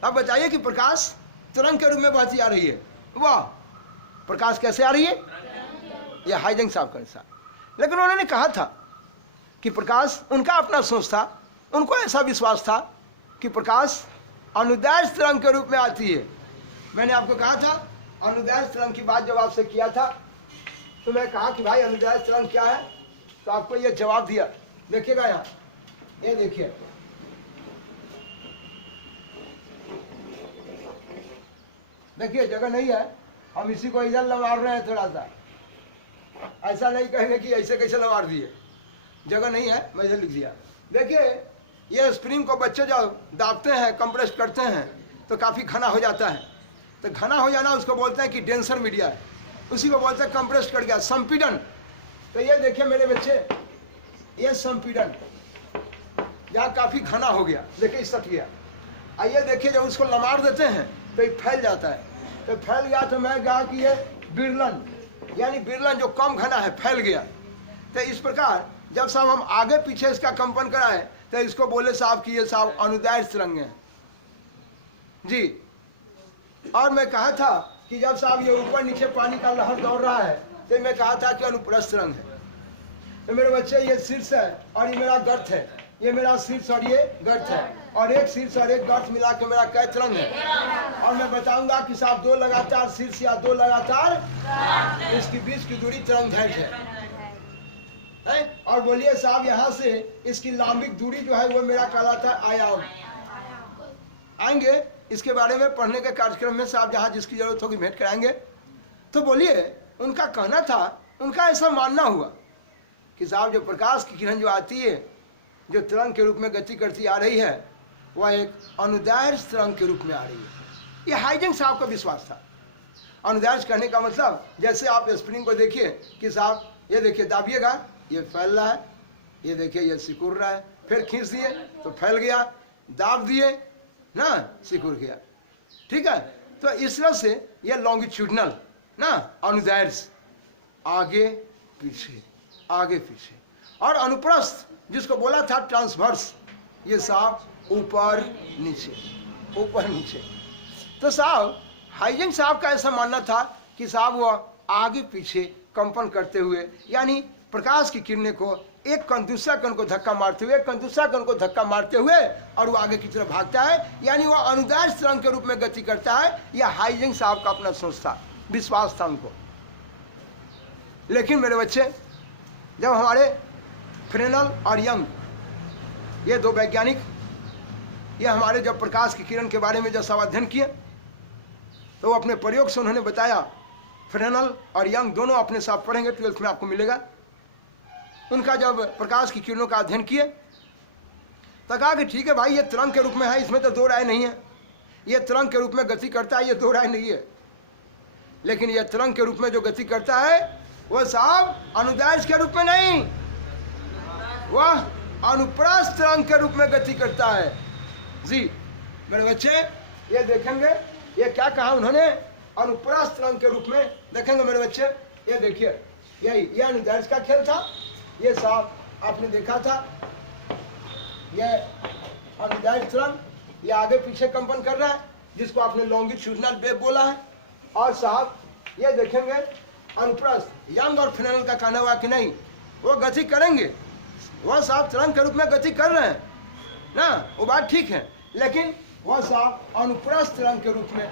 अब बताइए कि प्रकाश तरंग के रूप में बहती आ रही है, वाह, प्रकाश कैसे आ रही है? यह हाइजेंक साहब का हिस्सा। लेकिन उन्होंने कहा था कि प्रकाश, उनका अपना सोच था, उनको ऐसा विश्वास था कि प्रकाश अनुदैर्ध्य तरंग के रूप में आती है। मैंने आपको कहा था अनुदैर्ध्य तरंग की बात जब आपसे किया था तो मैं कहा कि भाई अनुदैर्ध्य तरंग क्या है, तो आपको यह जवाब दिया। देखिएगा यहाँ, ये देखिए, देखिए जगह नहीं है, हम इसी को इधर लमार रहे हैं थोड़ा सा, ऐसा नहीं कहेंगे कि ऐसे कैसे लमार दिए, जगह नहीं है, मैं इधर लिख दिया। देखिए ये स्प्रिंग को बच्चे जब दाबते हैं, कंप्रेस करते हैं तो काफ़ी घना हो जाता है। तो घना हो जाना उसको बोलते हैं कि डेंसर मीडिया है, उसी को बोलते हैं कंप्रेस कर गया, संपीड़न। तो ये देखिए मेरे बच्चे, ये संपीड़न यहाँ काफ़ी घना हो गया, देखिए सट गया। आइए देखिए जब उसको लमार देते हैं तो ये फैल जाता है, तो फैल गया तो मैं कहा कि ये बिरलन, यानी बिरलन जो कम घना है फैल गया। तो इस प्रकार जब साहब हम आगे पीछे इसका कंपन कराए तो इसको बोले साहब कि ये साहब अनुदैर्ध्य तरंग है जी। और मैं कहा था कि जब साहब ये ऊपर नीचे पानी का लहर दौड़ रहा है तो मैं कहा था कि अनुप्रस्थ तरंग है। तो मेरे बच्चे ये शीर्ष है और ये मेरा गर्त है, ये मेरा शीर्ष और ये गर्त है, और एक शीर्ष और एक गर्त मिला के मेरा कै तरंग है। और मैं बताऊंगा कि साहब दो लगातार शीर्ष या दो लगातार इसकी बीच की दूरी तरंग दैर्घ्य है। और बोलिए साहब यहाँ से इसकी लंबिक दूरी जो है वो मेरा कहलाता है आयाम। आएंगे इसके बारे में पढ़ने के कार्यक्रम में साहब, जहाँ जिसकी जरूरत होगी भेंट कराएंगे। तो बोलिए उनका कहना था, उनका ऐसा मानना हुआ कि साहब जो प्रकाश की किरण जो आती है, जो तरंग के रूप में गति करती आ रही है, वह एक अनुदैर्घ्य तरंग के रूप में आ रही है। ये हाइजेंक साहब का विश्वास था। अनुदैर्घ्य कहने का मतलब जैसे आप स्प्रिंग को देखिए कि साहब ये देखिए दाबिएगा, ये फैल रहा है, ये देखिए ये सिकुड़ रहा है, फिर खींच दिए तो फैल गया, दाब दिए ना सिकुड़ गया, ठीक है। तो इस तरह से ये लॉन्गिट्यूडनल ना अनुदैर्घ्य, आगे पीछे आगे पीछे। और अनुप्रस्थ जिसको बोला था ट्रांसवर्स, ये साहब ऊपर नीचे ऊपर नीचे। तो साहब हाइजेंक साहब का ऐसा मानना था कि साहब वह आगे पीछे कंपन करते हुए, यानी प्रकाश की किरणें को एक कण दूसरा कण को धक्का मारते हुए, एक कण दूसरा कण को धक्का मारते हुए और वो आगे की तरफ भागता है, यानी वो अनुदैर्घ्य तरंग के रूप में गति करता है। यह हाइजेंक साहब का अपना सोच था, विश्वास था उनको। लेकिन मेरे बच्चे, जब हमारे फ्रेनल और यंग ये दो वैज्ञानिक, ये हमारे जब प्रकाश की किरण के बारे में जब सब अध्ययन किए, तो वो अपने प्रयोग से उन्होंने बताया, फ्रेनल और यंग दोनों अपने साथ पढ़ेंगे, 12th में आपको मिलेगा। उनका जब प्रकाश की किरणों का अध्ययन किए तो कहा कि ठीक है भाई, ये तरंग के रूप में है, इसमें तो दो राय नहीं है, ये तरंग के रूप में गति करता है, ये दो राय नहीं है। लेकिन ये तरंग के रूप में जो गति करता है वह साहब अनुदैर्घ्य के रूप में नहीं, वह अनुप्रस्थ तरंग के रूप में गति करता है। जी मेरे बच्चे, ये देखेंगे ये क्या कहा उन्होंने, अनुप्रस्थ तरंग के रूप में देखेंगे मेरे बच्चे। ये देखिए, यही ये अनुदैर्घ्य का खेल था। ये साहब आपने देखा था, ये अनुदैर्घ्य तरंग, ये आगे पीछे कंपन कर रहा है, जिसको आपने लॉन्गिट्यूडनल वेव बोला है। और साहब ये देखेंगे अनुप्रस्थ, यंग और फ्रेनल का कहना हुआ कि नहीं, वो गति करेंगे, वह साहब तरंग के रूप में गति कर रहे हैं ना, वो बात ठीक है, लेकिन वह साहब अनुप्रस्थ तरंग के रूप में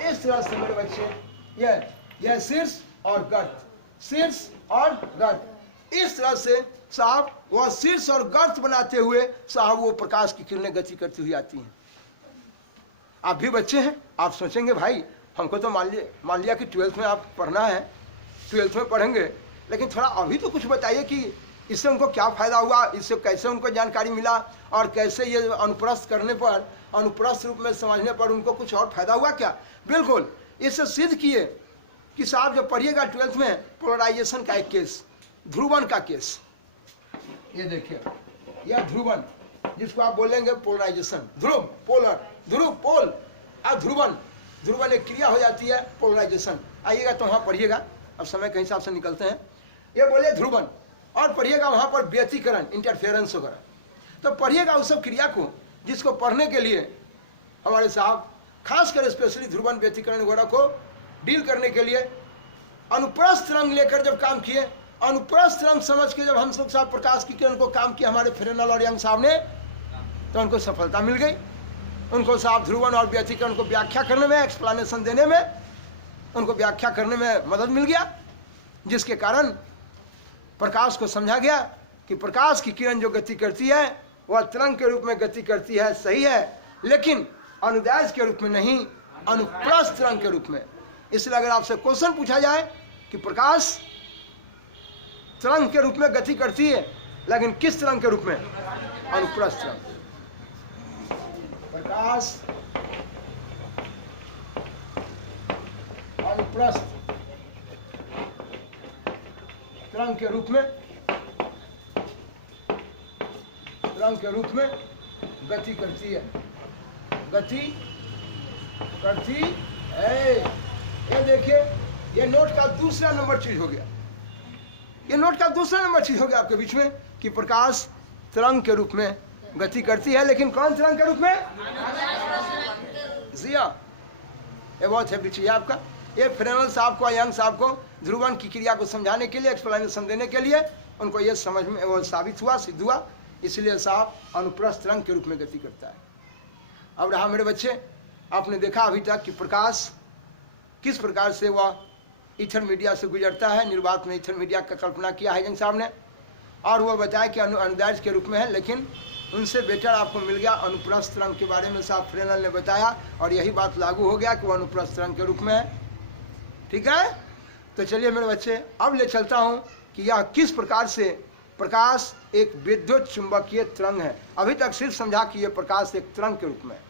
इस तरह से मेरे बच्चे, यह शीर्ष और गर्त, शीर्ष और गर्त, इस तरह से साहब वह शीर्ष और गर्त बनाते हुए साहब वो प्रकाश की किरणें गति करती हुई आती हैं। आप भी बच्चे हैं, आप सोचेंगे भाई हमको तो मान लिया कि 12th में आप पढ़ना है, 12th में पढ़ेंगे, लेकिन थोड़ा अभी तो कुछ बताइए कि इससे उनको क्या फ़ायदा हुआ, इससे कैसे उनको जानकारी मिला, और कैसे ये अनुप्रस्थ करने पर, अनुप्रस्थ रूप में समझने पर उनको कुछ और फायदा हुआ क्या। बिल्कुल इससे सिद्ध किए कि साहब जब पढ़िएगा 12th में पोलराइजेशन का एक केस, ध्रुवन का केस, ये देखिए यह ध्रुवन, जिसको आप बोलेंगे पोलराइजेशन, ध्रुव पोलर, ध्रुव पोल और ध्रुवन, ध्रुवन एक क्रिया हो जाती है पोलराइजेशन। आइएगा तो वहाँ पढ़िएगा, अब समय के हिसाब से निकलते हैं। ये बोले ध्रुवन, और पढ़िएगा वहाँ पर व्यतिकरण, इंटरफेरेंस वगैरह, तो पढ़िएगा उस सब क्रिया को, जिसको पढ़ने के लिए हमारे साहब खासकर स्पेशली ध्रुवन व्यतिकरण वगैरह को डील करने के लिए अनुप्रस्थ तरंग लेकर जब काम किए, अनुप्रस्थ तरंग समझ के जब हम सब साहब प्रकाश की किरण को काम किया हमारे फ्रेनल और यंग साहब ने, तो उनको सफलता मिल गई। उनको साहब ध्रुवन और व्यतिकरण को व्याख्या करने में, एक्सप्लेनेशन देने में, उनको व्याख्या करने में मदद मिल गया, जिसके कारण प्रकाश को समझा गया कि प्रकाश की किरण जो गति करती है वह तरंग के रूप में गति करती है, सही है, लेकिन अनुदैर्घ्य के रूप में नहीं, अनुप्रस्थ तरंग के रूप में। इसलिए अगर आपसे क्वेश्चन पूछा जाए कि प्रकाश तरंग के रूप में गति करती है, लेकिन किस तरंग के रूप में, अनुप्रस्थ तरंग। प्रकाश अनुप्रस्थ तरंग के रूप में, तरंग के रूप में गति करती है, गति करती है। ये देखिए, ये नोट का दूसरा नंबर चीज हो गया, ये नोट का दूसरा नंबर चीज हो गया आपके बीच में कि प्रकाश तरंग के रूप में गति करती है, लेकिन कौन तरंग के रूप में, जिया। ये बहुत है बीच आपका। ये फ्रेनल साहब को, यंग साहब को ध्रुवन की क्रिया को समझाने के लिए, एक्सप्लेनेशन देने के लिए उनको ये समझ में वो साबित हुआ, सिद्ध हुआ। इसलिए साफ अनुप्रस्थ तरंग के रूप में गति करता है। अब रहा मेरे बच्चे, आपने देखा अभी तक कि प्रकाश किस प्रकार से वह ईथर मीडिया से गुजरता है। निर्वात में ईथर मीडिया का कल्पना किया हाइजेंस साहब ने, और वह बताया कि अनुदैर्ध्य के रूप में है, लेकिन उनसे बेटर आपको मिल गया अनुप्रस्थ तरंग के बारे में साहब फ्रेनल ने बताया, और यही बात लागू हो गया कि वह अनुप्रस्थ तरंग के रूप में है। ठीक है, तो चलिए मेरे बच्चे अब ले चलता हूँ कि यह किस प्रकार से प्रकाश एक विद्युत चुंबकीय तरंग है। अभी तक सिर्फ समझा कि यह प्रकाश एक तरंग के रूप में है,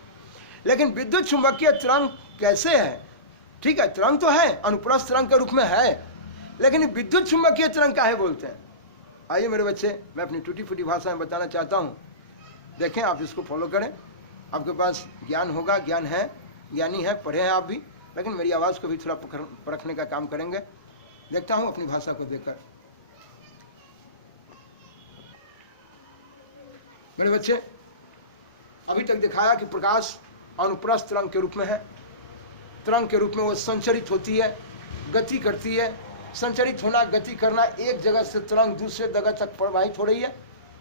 लेकिन विद्युत चुंबकीय तरंग कैसे है। ठीक है, तरंग तो है, अनुप्रस्थ तरंग के रूप में है, लेकिन विद्युत चुंबकीय तरंग काहे बोलते हैं। आइए मेरे बच्चे, मैं अपनी टूटी फूटी भाषा में बताना चाहता हूँ, देखें आप इसको फॉलो करें। आपके पास ज्ञान होगा, ज्ञान है, ज्ञानी है, पढ़े हैं आप भी, लेकिन मेरी आवाज़ को भी थोड़ा परखने का काम करेंगे। देखता हूँ अपनी भाषा को देखकर। मेरे बच्चे, अभी तक दिखाया कि प्रकाश अनुप्रस्थ तरंग के रूप में है। तरंग के रूप में वो संचरित होती है, गति करती है। संचरित होना, गति करना, एक जगह से तरंग दूसरे जगह तक प्रवाहित हो रही है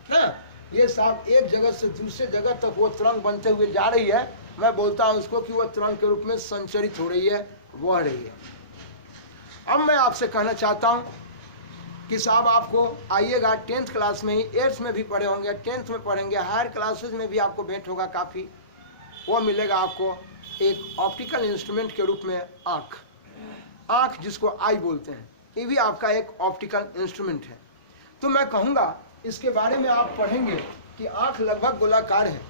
ना। ये साहब एक जगह से दूसरे जगह तक वो तरंग बनते हुए जा रही है। मैं बोलता हूँ उसको कि वो तरंग के रूप में संचरित हो रही है, बह रही है। अब मैं आपसे कहना चाहता हूँ कि साहब आपको आइएगा 10th क्लास में ही, 8th में भी पढ़े होंगे, 10th में पढ़ेंगे, हायर क्लासेज में भी आपको भेंट होगा काफ़ी। वो मिलेगा आपको एक ऑप्टिकल इंस्ट्रूमेंट के रूप में आँख। आँख जिसको आई बोलते हैं, ये भी आपका एक ऑप्टिकल इंस्ट्रूमेंट है। तो मैं कहूँगा इसके बारे में आप पढ़ेंगे कि आँख लगभग गोलाकार है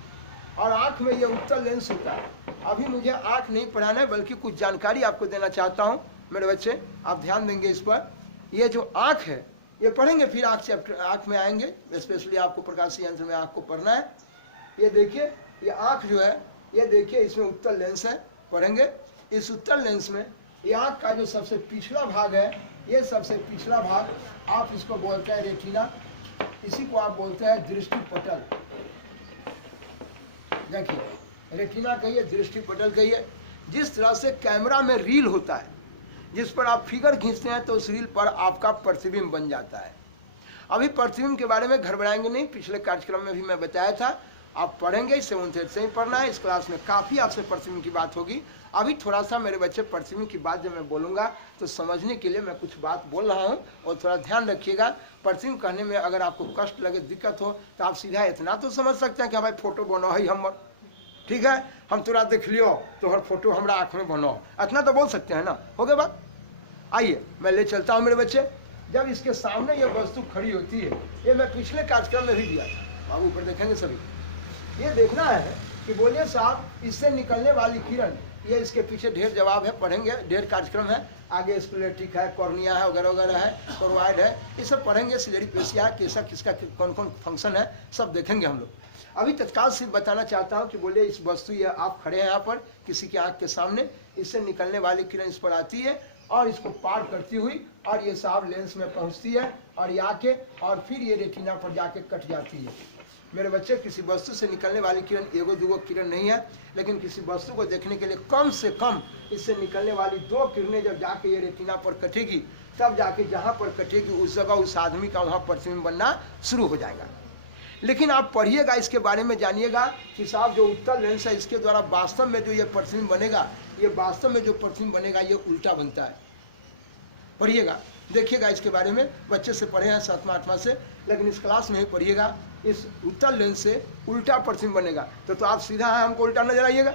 और आँख में ये उत्तल लेंस होता है। अभी मुझे आँख नहीं पढ़ाना है, बल्कि कुछ जानकारी आपको देना चाहता हूँ मेरे बच्चे, आप ध्यान देंगे इस पर। ये जो आँख है ये पढ़ेंगे, फिर आँख चैप्टर आँख में आएंगे, स्पेशली आपको प्रकाशीय यंत्र में आँख को पढ़ना है। ये देखिए, ये आँख जो है, ये देखिए इसमें उत्तल लेंस है, पढ़ेंगे। इस उत्तल लेंस में ये आँख का जो सबसे पिछला भाग है, ये सबसे पिछला भाग आप इसको बोलते हैं रेटिना, इसी को आप बोलते हैं दृष्टि पटल। देखिए रेटिना कहिए, दृष्टि पटल कहिए। जिस तरह से कैमरा में रील होता है, जिस पर आप फिगर खींचते हैं तो उस रील पर आपका प्रतिबिंब बन जाता है। अभी प्रतिबिंब के बारे में घबराएंगे नहीं, पिछले कार्यक्रम में भी मैं बताया था, आप पढ़ेंगे, 7th 8th से ही पढ़ना है। इस क्लास में काफ़ी आपसे प्रतिबिंब की बात होगी। अभी थोड़ा सा मेरे बच्चे प्रतिबिंब की बात जब मैं बोलूँगा तो समझने के लिए मैं कुछ बात बोल रहा हूँ, और थोड़ा ध्यान रखिएगा। प्रतिबिंब कहने में अगर आपको कष्ट लगे, दिक्कत हो, तो आप सीधा इतना तो समझ सकते हैं कि भाई फोटो बनो है हमर, ठीक है, हम तोरा देख लियो तो हर फोटो हमारा आँख में बनो, इतना तो बोल सकते हैं ना। हो गया बात। आइए मैं ले चलता हूँ मेरे बच्चे। जब इसके सामने ये वस्तु खड़ी होती है, ये मैं पिछले कार्यक्रम में भी दिया था, आप ऊपर देखेंगे सभी। ये देखना है कि बोलिए साहब इससे निकलने वाली किरण, ये इसके पीछे ढेर जवाब है, पढ़ेंगे, ढेर कार्यक्रम है आगे, स्क्लेरोटिक है, कॉर्निया है, वगैरह वगैरह है, कोरोइड है, ये सब पढ़ेंगे। सिलेरी पेशिया कैसा किसका कौन कौन फंक्शन है, सब देखेंगे हम लोग। अभी तत्काल सिर्फ बताना चाहता हूँ कि बोलिए इस वस्तु, ये आप खड़े हैं यहाँ पर किसी की आँख के सामने, इससे निकलने वाली किरण इस पर आती है और इसको पार करती हुई और ये साहब लेंस में पहुँचती है और ये आके और फिर ये रेटिना पर जाके कट जाती है। मेरे बच्चे, किसी वस्तु से निकलने वाली किरण एगो दूगो किरण नहीं है, लेकिन किसी वस्तु को देखने के लिए कम से कम इससे निकलने वाली 2 किरणें जब जाके ये रेटिना पर कटेगी, तब जाके जहाँ पर कटेगी उस जगह उस आदमी का वहाँ प्रतिबिंब बनना शुरू हो जाएगा। लेकिन आप पढ़िएगा, इसके बारे में जानिएगा कि साहब जो उत्तल लेंस है, इसके द्वारा वास्तव में जो ये प्रतिबिंब बनेगा, ये वास्तव में जो प्रतिबिंब बनेगा ये उल्टा बनता है। पढ़िएगा, देखिएगा इसके बारे में, बच्चे से पढ़े हैं 7वां 8वां से, लेकिन इस क्लास में ही पढ़िएगा। इस उत्तल लेंस से उल्टा प्रतिबिंब बनेगा, तो आप सीधा है हमको उल्टा नजर आइएगा,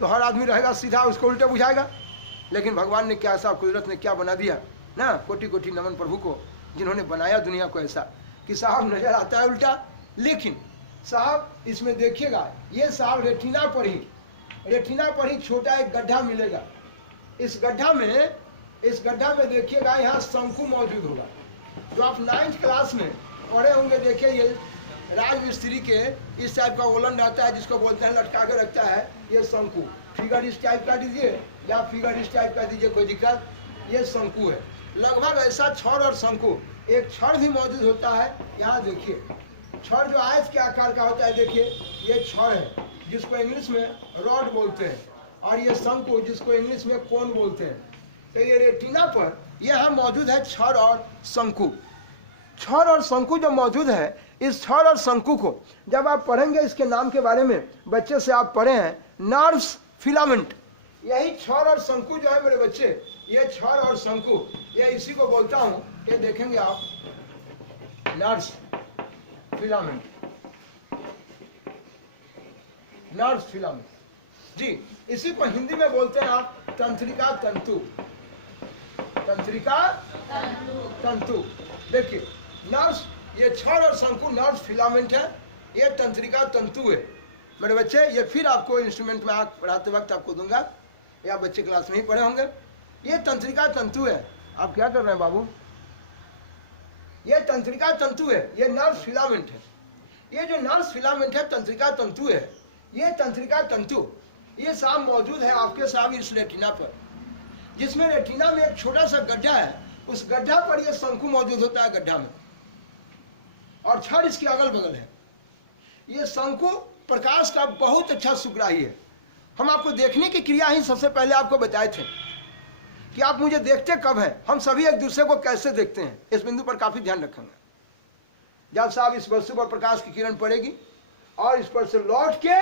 तो हर आदमी रहेगा सीधा, उसको उल्टा बुझाएगा। लेकिन भगवान ने क्या, साहब कुदरत ने क्या बना दिया ना, कोटि कोटि नमन प्रभु को, जिन्होंने बनाया दुनिया को ऐसा कि साहब नजर आता है उल्टा। लेकिन साहब इसमें देखिएगा, ये साहब रेटिना पर ही छोटा एक गड्ढा मिलेगा। इस गड्ढा में देखिएगा यहाँ शंकु मौजूद होगा, जो आप 9th क्लास में पढ़े होंगे। देखिए ये राजमिस्त्री के इस टाइप का ओलन रहता है, जिसको बोलते हैं लटका के रखता है, ये शंकु। फिगर इस टाइप का दीजिए या फिगर इस टाइप का दीजिए, कोई दिक्कत, ये शंकु है। लगभग ऐसा छड़ और शंकु, एक छड़ भी मौजूद होता है। यहाँ देखिए छड़ जो आयत के आकार का होता है, देखिए ये छड़ है जिसको इंग्लिश में रॉड बोलते हैं, और ये शंकु जिसको इंग्लिश में कोन बोलते हैं। तो ये रेटिना पर यहाँ मौजूद है छड़ और शंकु। छड़ और शंकु जो मौजूद है, इस छड़ और शंकु को जब आप पढ़ेंगे, इसके नाम के बारे में बच्चे से आप पढ़े हैं, नर्व्स फिलामेंट। यही छड़ और शंकु जो है मेरे बच्चे, ये छड़ और शंकु, ये इसी को बोलता हूं। ये देखेंगे आप, नर्व्स फिलामेंट, नर्व्स फिलामेंट जी। इसी को हिंदी में बोलते हैं आप तंत्रिका तंतु, तंत्रिका तंतु। देखिए नर्व्स, ये छड़ और शंकु नर्व्स फिलामेंट है, ये तंत्रिका तंतु है मेरे बच्चे। ये फिर आपको इंस्ट्रूमेंट में पढ़ाते वक्त आपको दूंगा, या बच्चे क्लास में ही पढ़े होंगे। ये तंत्रिका तंतु है। आप क्या कर रहे हैं बाबू? ये तंत्रिका तंतु है, ये नर्व फिलामेंट है। ये जो नर्व फिलामेंट है, तंत्रिका तंतु है। ये तंत्रिका तंतु ये साहब मौजूद है आपके साहब इस रेटिना पर, जिसमें रेटिना में एक छोटा सा गड्ढा है, उस गड्ढा पर ये शंकु मौजूद होता है गड्ढा में, और छड़ इसके अगल बगल है। ये शंकु प्रकाश का बहुत अच्छा सुग्राही है। हम आपको देखने की क्रिया ही सबसे पहले आपको बताए थे कि आप मुझे देखते कब हैं, हम सभी एक दूसरे को कैसे देखते हैं। इस बिंदु पर काफी ध्यान रखेंगे। जब साहब इस वस्तु पर प्रकाश की किरण पड़ेगी और इस पर से लौट के,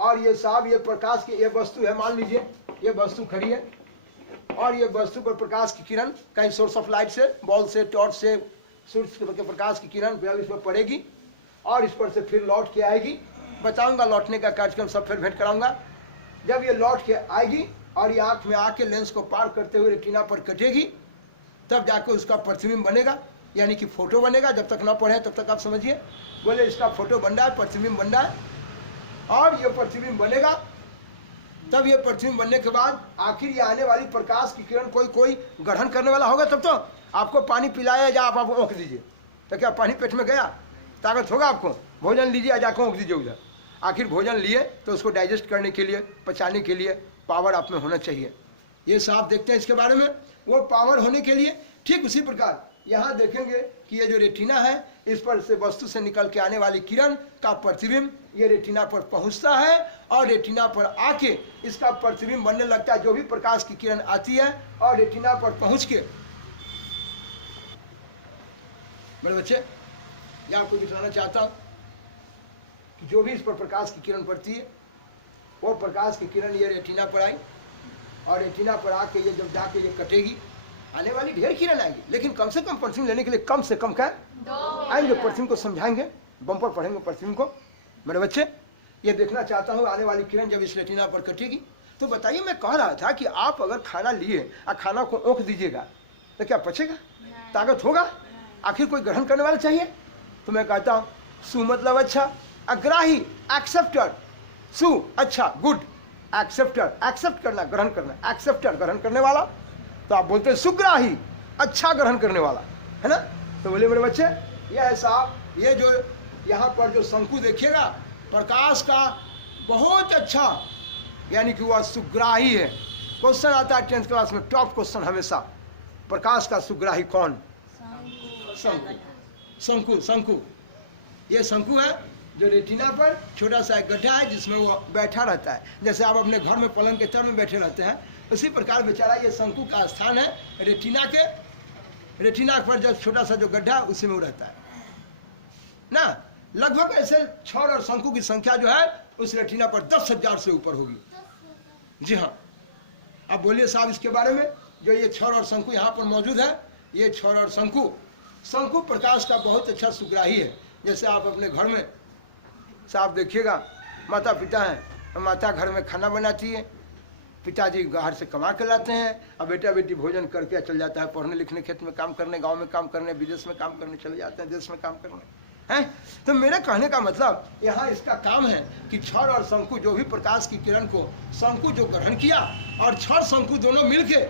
और ये साहब ये प्रकाश की ये वस्तु है, मान लीजिए ये वस्तु खड़ी है, और ये वस्तु पर प्रकाश की किरण कहीं सोर्स ऑफ लाइट से, बॉल से, टॉर्च से, सूर्य के प्रकाश की किरण इस पर पड़ेगी और इस पर से फिर लौट के आएगी। बताऊंगा लौटने का कार्यक्रम, सब फिर भेंट कराऊंगा। जब ये लौट के आएगी और ये आंख में आके लेंस को पार करते हुए रेटिना पर कटेगी, तब जाके उसका प्रतिबिंब बनेगा, यानी कि फोटो बनेगा। जब तक ना पढ़े तब तक आप समझिए, बोले इसका फोटो बन रहा है, प्रतिबिंब बन रहा है, और ये प्रतिबिंब बनेगा। तब ये प्रतिबिंब बनने के बाद आखिर ये आने वाली प्रकाश की किरण कोई ग्रहण करने वाला होगा, तब तो आपको पानी पिलाया या आप ओंक दीजिए, तो क्या पानी पेट में गया, ताकत होगा आपको? भोजन लीजिए, जाकर ओंक दीजिए उधर। आखिर भोजन लिए तो उसको डाइजेस्ट करने के लिए, पचाने के लिए पावर आप में होना चाहिए। ये साफ देखते हैं इसके बारे में, वो पावर होने के लिए। ठीक उसी प्रकार यहाँ देखेंगे कि ये जो रेटिना है, इस पर से वस्तु से निकल के आने वाली किरण का प्रतिबिंब ये रेटिना पर पहुंचता है, और रेटिना पर आके इसका प्रतिबिंब बनने लगता है। जो भी प्रकाश की किरण आती है और रेटिना पर पहुंच के, मेरे बच्चे ये आपको दिखाना चाहता हूं कि जो भी इस पर प्रकाश की किरण पड़ती है, वो प्रकाश की किरण ये रेटिना पर आई, और रेटिना पर आके ये जब जाके ये कटेगी, आने वाली ढेर किरण आएगी, लेकिन कम से कम प्रतिबिंब लेने के लिए कम से कम क्या आएंगे। प्रतिबिंब को समझाएंगे, बम्पर पढ़ेंगे प्रतिबिंब को। मेरे बच्चे ये देखना चाहता हूँ आने वाली किरण जब इस रेटिना पर कटेगी। तो बताइए, मैं कह रहा था कि आप अगर खाना लिए और खाना को ओंक दीजिएगा तो क्या पचेगा? ताकत होगा? आखिर कोई ग्रहण करने वाला चाहिए। तो मैं कहता हूँ सु मतलब अच्छा, अग्राही एक्सेप्टर, सु अच्छा गुड, एक्सेप्टर एक्सेप्ट करना, ग्रहण करना, एक्सेप्टर ग्रहण करने वाला, तो आप बोलते हैं सुग्राही, अच्छा ग्रहण करने वाला, है ना। तो बोले मेरे बच्चे ये है साहब, ये जो यहाँ पर जो शंकु देखिएगा प्रकाश का बहुत अच्छा, यानी कि वह सुग्राही है। क्वेश्चन आता है 10th क्लास में, टॉप क्वेश्चन हमेशा, प्रकाश का सुग्राही कौन? शंकु। शंकु शंकु ये शंकु है जो रेटिना पर छोटा सा एक गड्ढा है जिसमें वो बैठा रहता है। जैसे आप अपने घर में पलंग के तर में बैठे रहते हैं, उसी प्रकार बेचारा ये शंकु का स्थान है रेटिना के। रेटिना पर जब छोटा सा जो गड्ढा उसी में वो रहता है ना। लगभग ऐसे छड़ और शंकु की संख्या जो है उस रेटिना पर 10,000 से ऊपर होगी। जी हाँ, अब बोलिए साहब इसके बारे में, जो ये छड़ और शंकु यहाँ पर मौजूद है, ये छड़ और शंकु, शंकु प्रकाश का बहुत अच्छा सुग्राही है। जैसे आप अपने घर में साहब देखिएगा, माता पिता हैं, माता घर में खाना बनाती है, पिताजी बाहर से कमा कर लाते हैं, और बेटा बेटी भोजन करके चल जाता है पढ़ने लिखने, खेत में काम करने, गांव में काम करने, विदेश में काम करने चले जाते हैं, देश में काम करने हैं। तो मेरे कहने का मतलब यहाँ इसका काम है कि छड़ और शंकु, जो भी प्रकाश की किरण को शंकु जो ग्रहण किया, और छड़ शंकु दोनों मिलके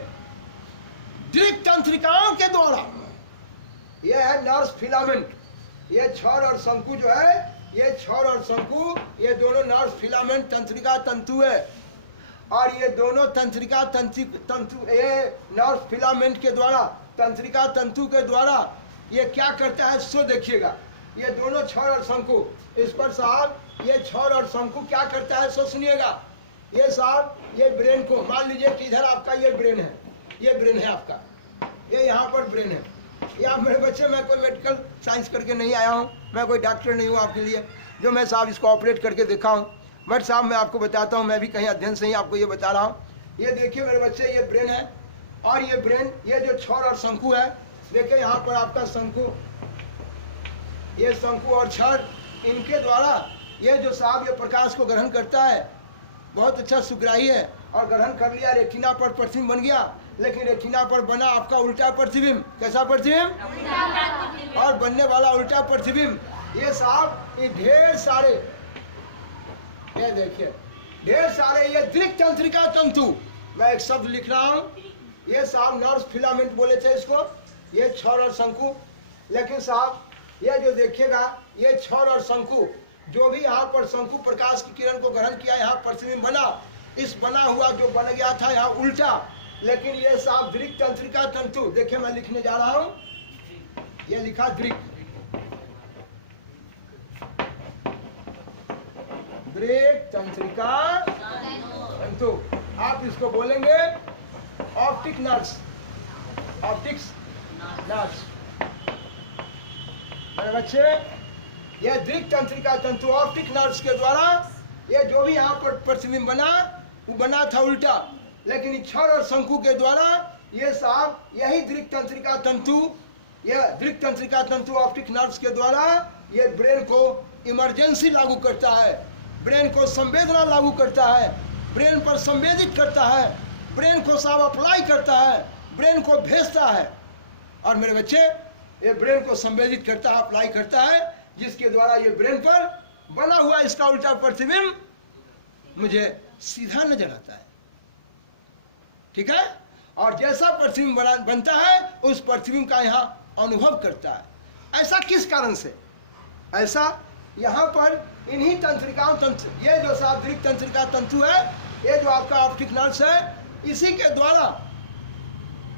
दीर्घ तंत्रिकाओं के द्वारा, यह है नर्व फिलामेंट। ये छड़ और शंकु जो है, ये छड़ और शंकु ये दोनों नर्व फिलामेंट तंत्रिका तंतु है, और ये दोनों तंत्रिका तंतु ये नर्व फिलामेंट के द्वारा, तंत्रिका तंतु के द्वारा ये क्या करता है सो देखिएगा। ये दोनों छड़ और शंकु, इस पर साहब ये छड़ और शंकु क्या करता है सो सुनिएगा। ये साहब ये ब्रेन को मान लीजिए कि इधर आपका ये ब्रेन है, ये ब्रेन है आपका, ये यहाँ पर ब्रेन है, या मेरे बच्चे, मैं कोई मेडिकल साइंस करके नहीं आया हूँ, मैं कोई डॉक्टर नहीं हूँ आपके लिए जो मैं साहब इसको ऑपरेट करके देखा हूँ। बट साहब मैं आपको बताता हूँ, मैं भी कहीं अध्ययन से ही आपको ये बता रहा हूँ। ये देखिए मेरे बच्चे, ये ब्रेन है, और ये ब्रेन, ये जो छड़ और शंकु है, देखिए यहाँ पर आपका शंकु, ये शंकु और छड़, इनके द्वारा ये जो साहब ये प्रकाश को ग्रहण करता है, बहुत अच्छा सुग्राही है, और ग्रहण कर लिया, रेटिना पर प्रतिबिंब बन गया। लेकिन रेटिना पर बना आपका उल्टा प्रतिबिंब। कैसा प्रतिबिंब? और बनने वाला उल्टा प्रतिबिंब, ये साहब ये ढेर सारे, ये देखिए ढेर सारे ये दृक् तंत्रिका तंतु, मैं एक शब्द लिख रहा हूँ, ये साहब नर्व फिलामेंट बोले थे इसको, ये छड़ और शंकु। लेकिन साहब ये जो देखिएगा, ये छड़ और शंकु, जो भी यहाँ पर शंकु प्रकाश की किरण को ग्रहण किया, यहाँ प्रतिबिंब बना, इस बना हुआ जो बन गया था यहाँ उल्टा। लेकिन ये साहब दृक् तंत्रिका तंतु, देखिए मैं लिखने जा रहा हूँ, ये लिखा दृक् तंत्रिका तंतु, आप इसको बोलेंगे ऑप्टिक नर्व्स, ऑप्टिक्स नर्व्स। मेरे बच्चे, ये दृक् तंत्रिका तंतु ऑप्टिक नर्व्स के द्वारा ये जो भी यहाँ पर प्रतिबिंब बना, वो बना था उल्टा। लेकिन छड़ और शंकु के द्वारा ये साहब यही दृक् तंत्रिका तंतु, ये दृक् तंत्रिका तंतु ऑप्टिक नर्व्स के द्वारा ये ब्रेन को इमरजेंसी लागू करता है, ब्रेन को संवेदना लागू करता है, ब्रेन पर संवेदित करता है, ब्रेन को साहब अप्लाई करता है, ब्रेन को भेजता है। और मेरे बच्चे, ये ब्रेन को संवेदित करता है, अप्लाई करता है, जिसके द्वारा ये ब्रेन पर बना हुआ इसका उल्टा प्रतिबिंब मुझे सीधा नजर आता है। ठीक है? और जैसा प्रतिबिंब बनता है, उस प्रतिबिंब का यहाँ अनुभव करता है। ऐसा किस कारण से? ऐसा यहाँ पर इन्हीं तंत्रिकाओं तंत्र, ये जो साहब दृक् तंत्रिका तंतु है, ये जो आपका ऑप्टिक नर्व्स है, इसी के द्वारा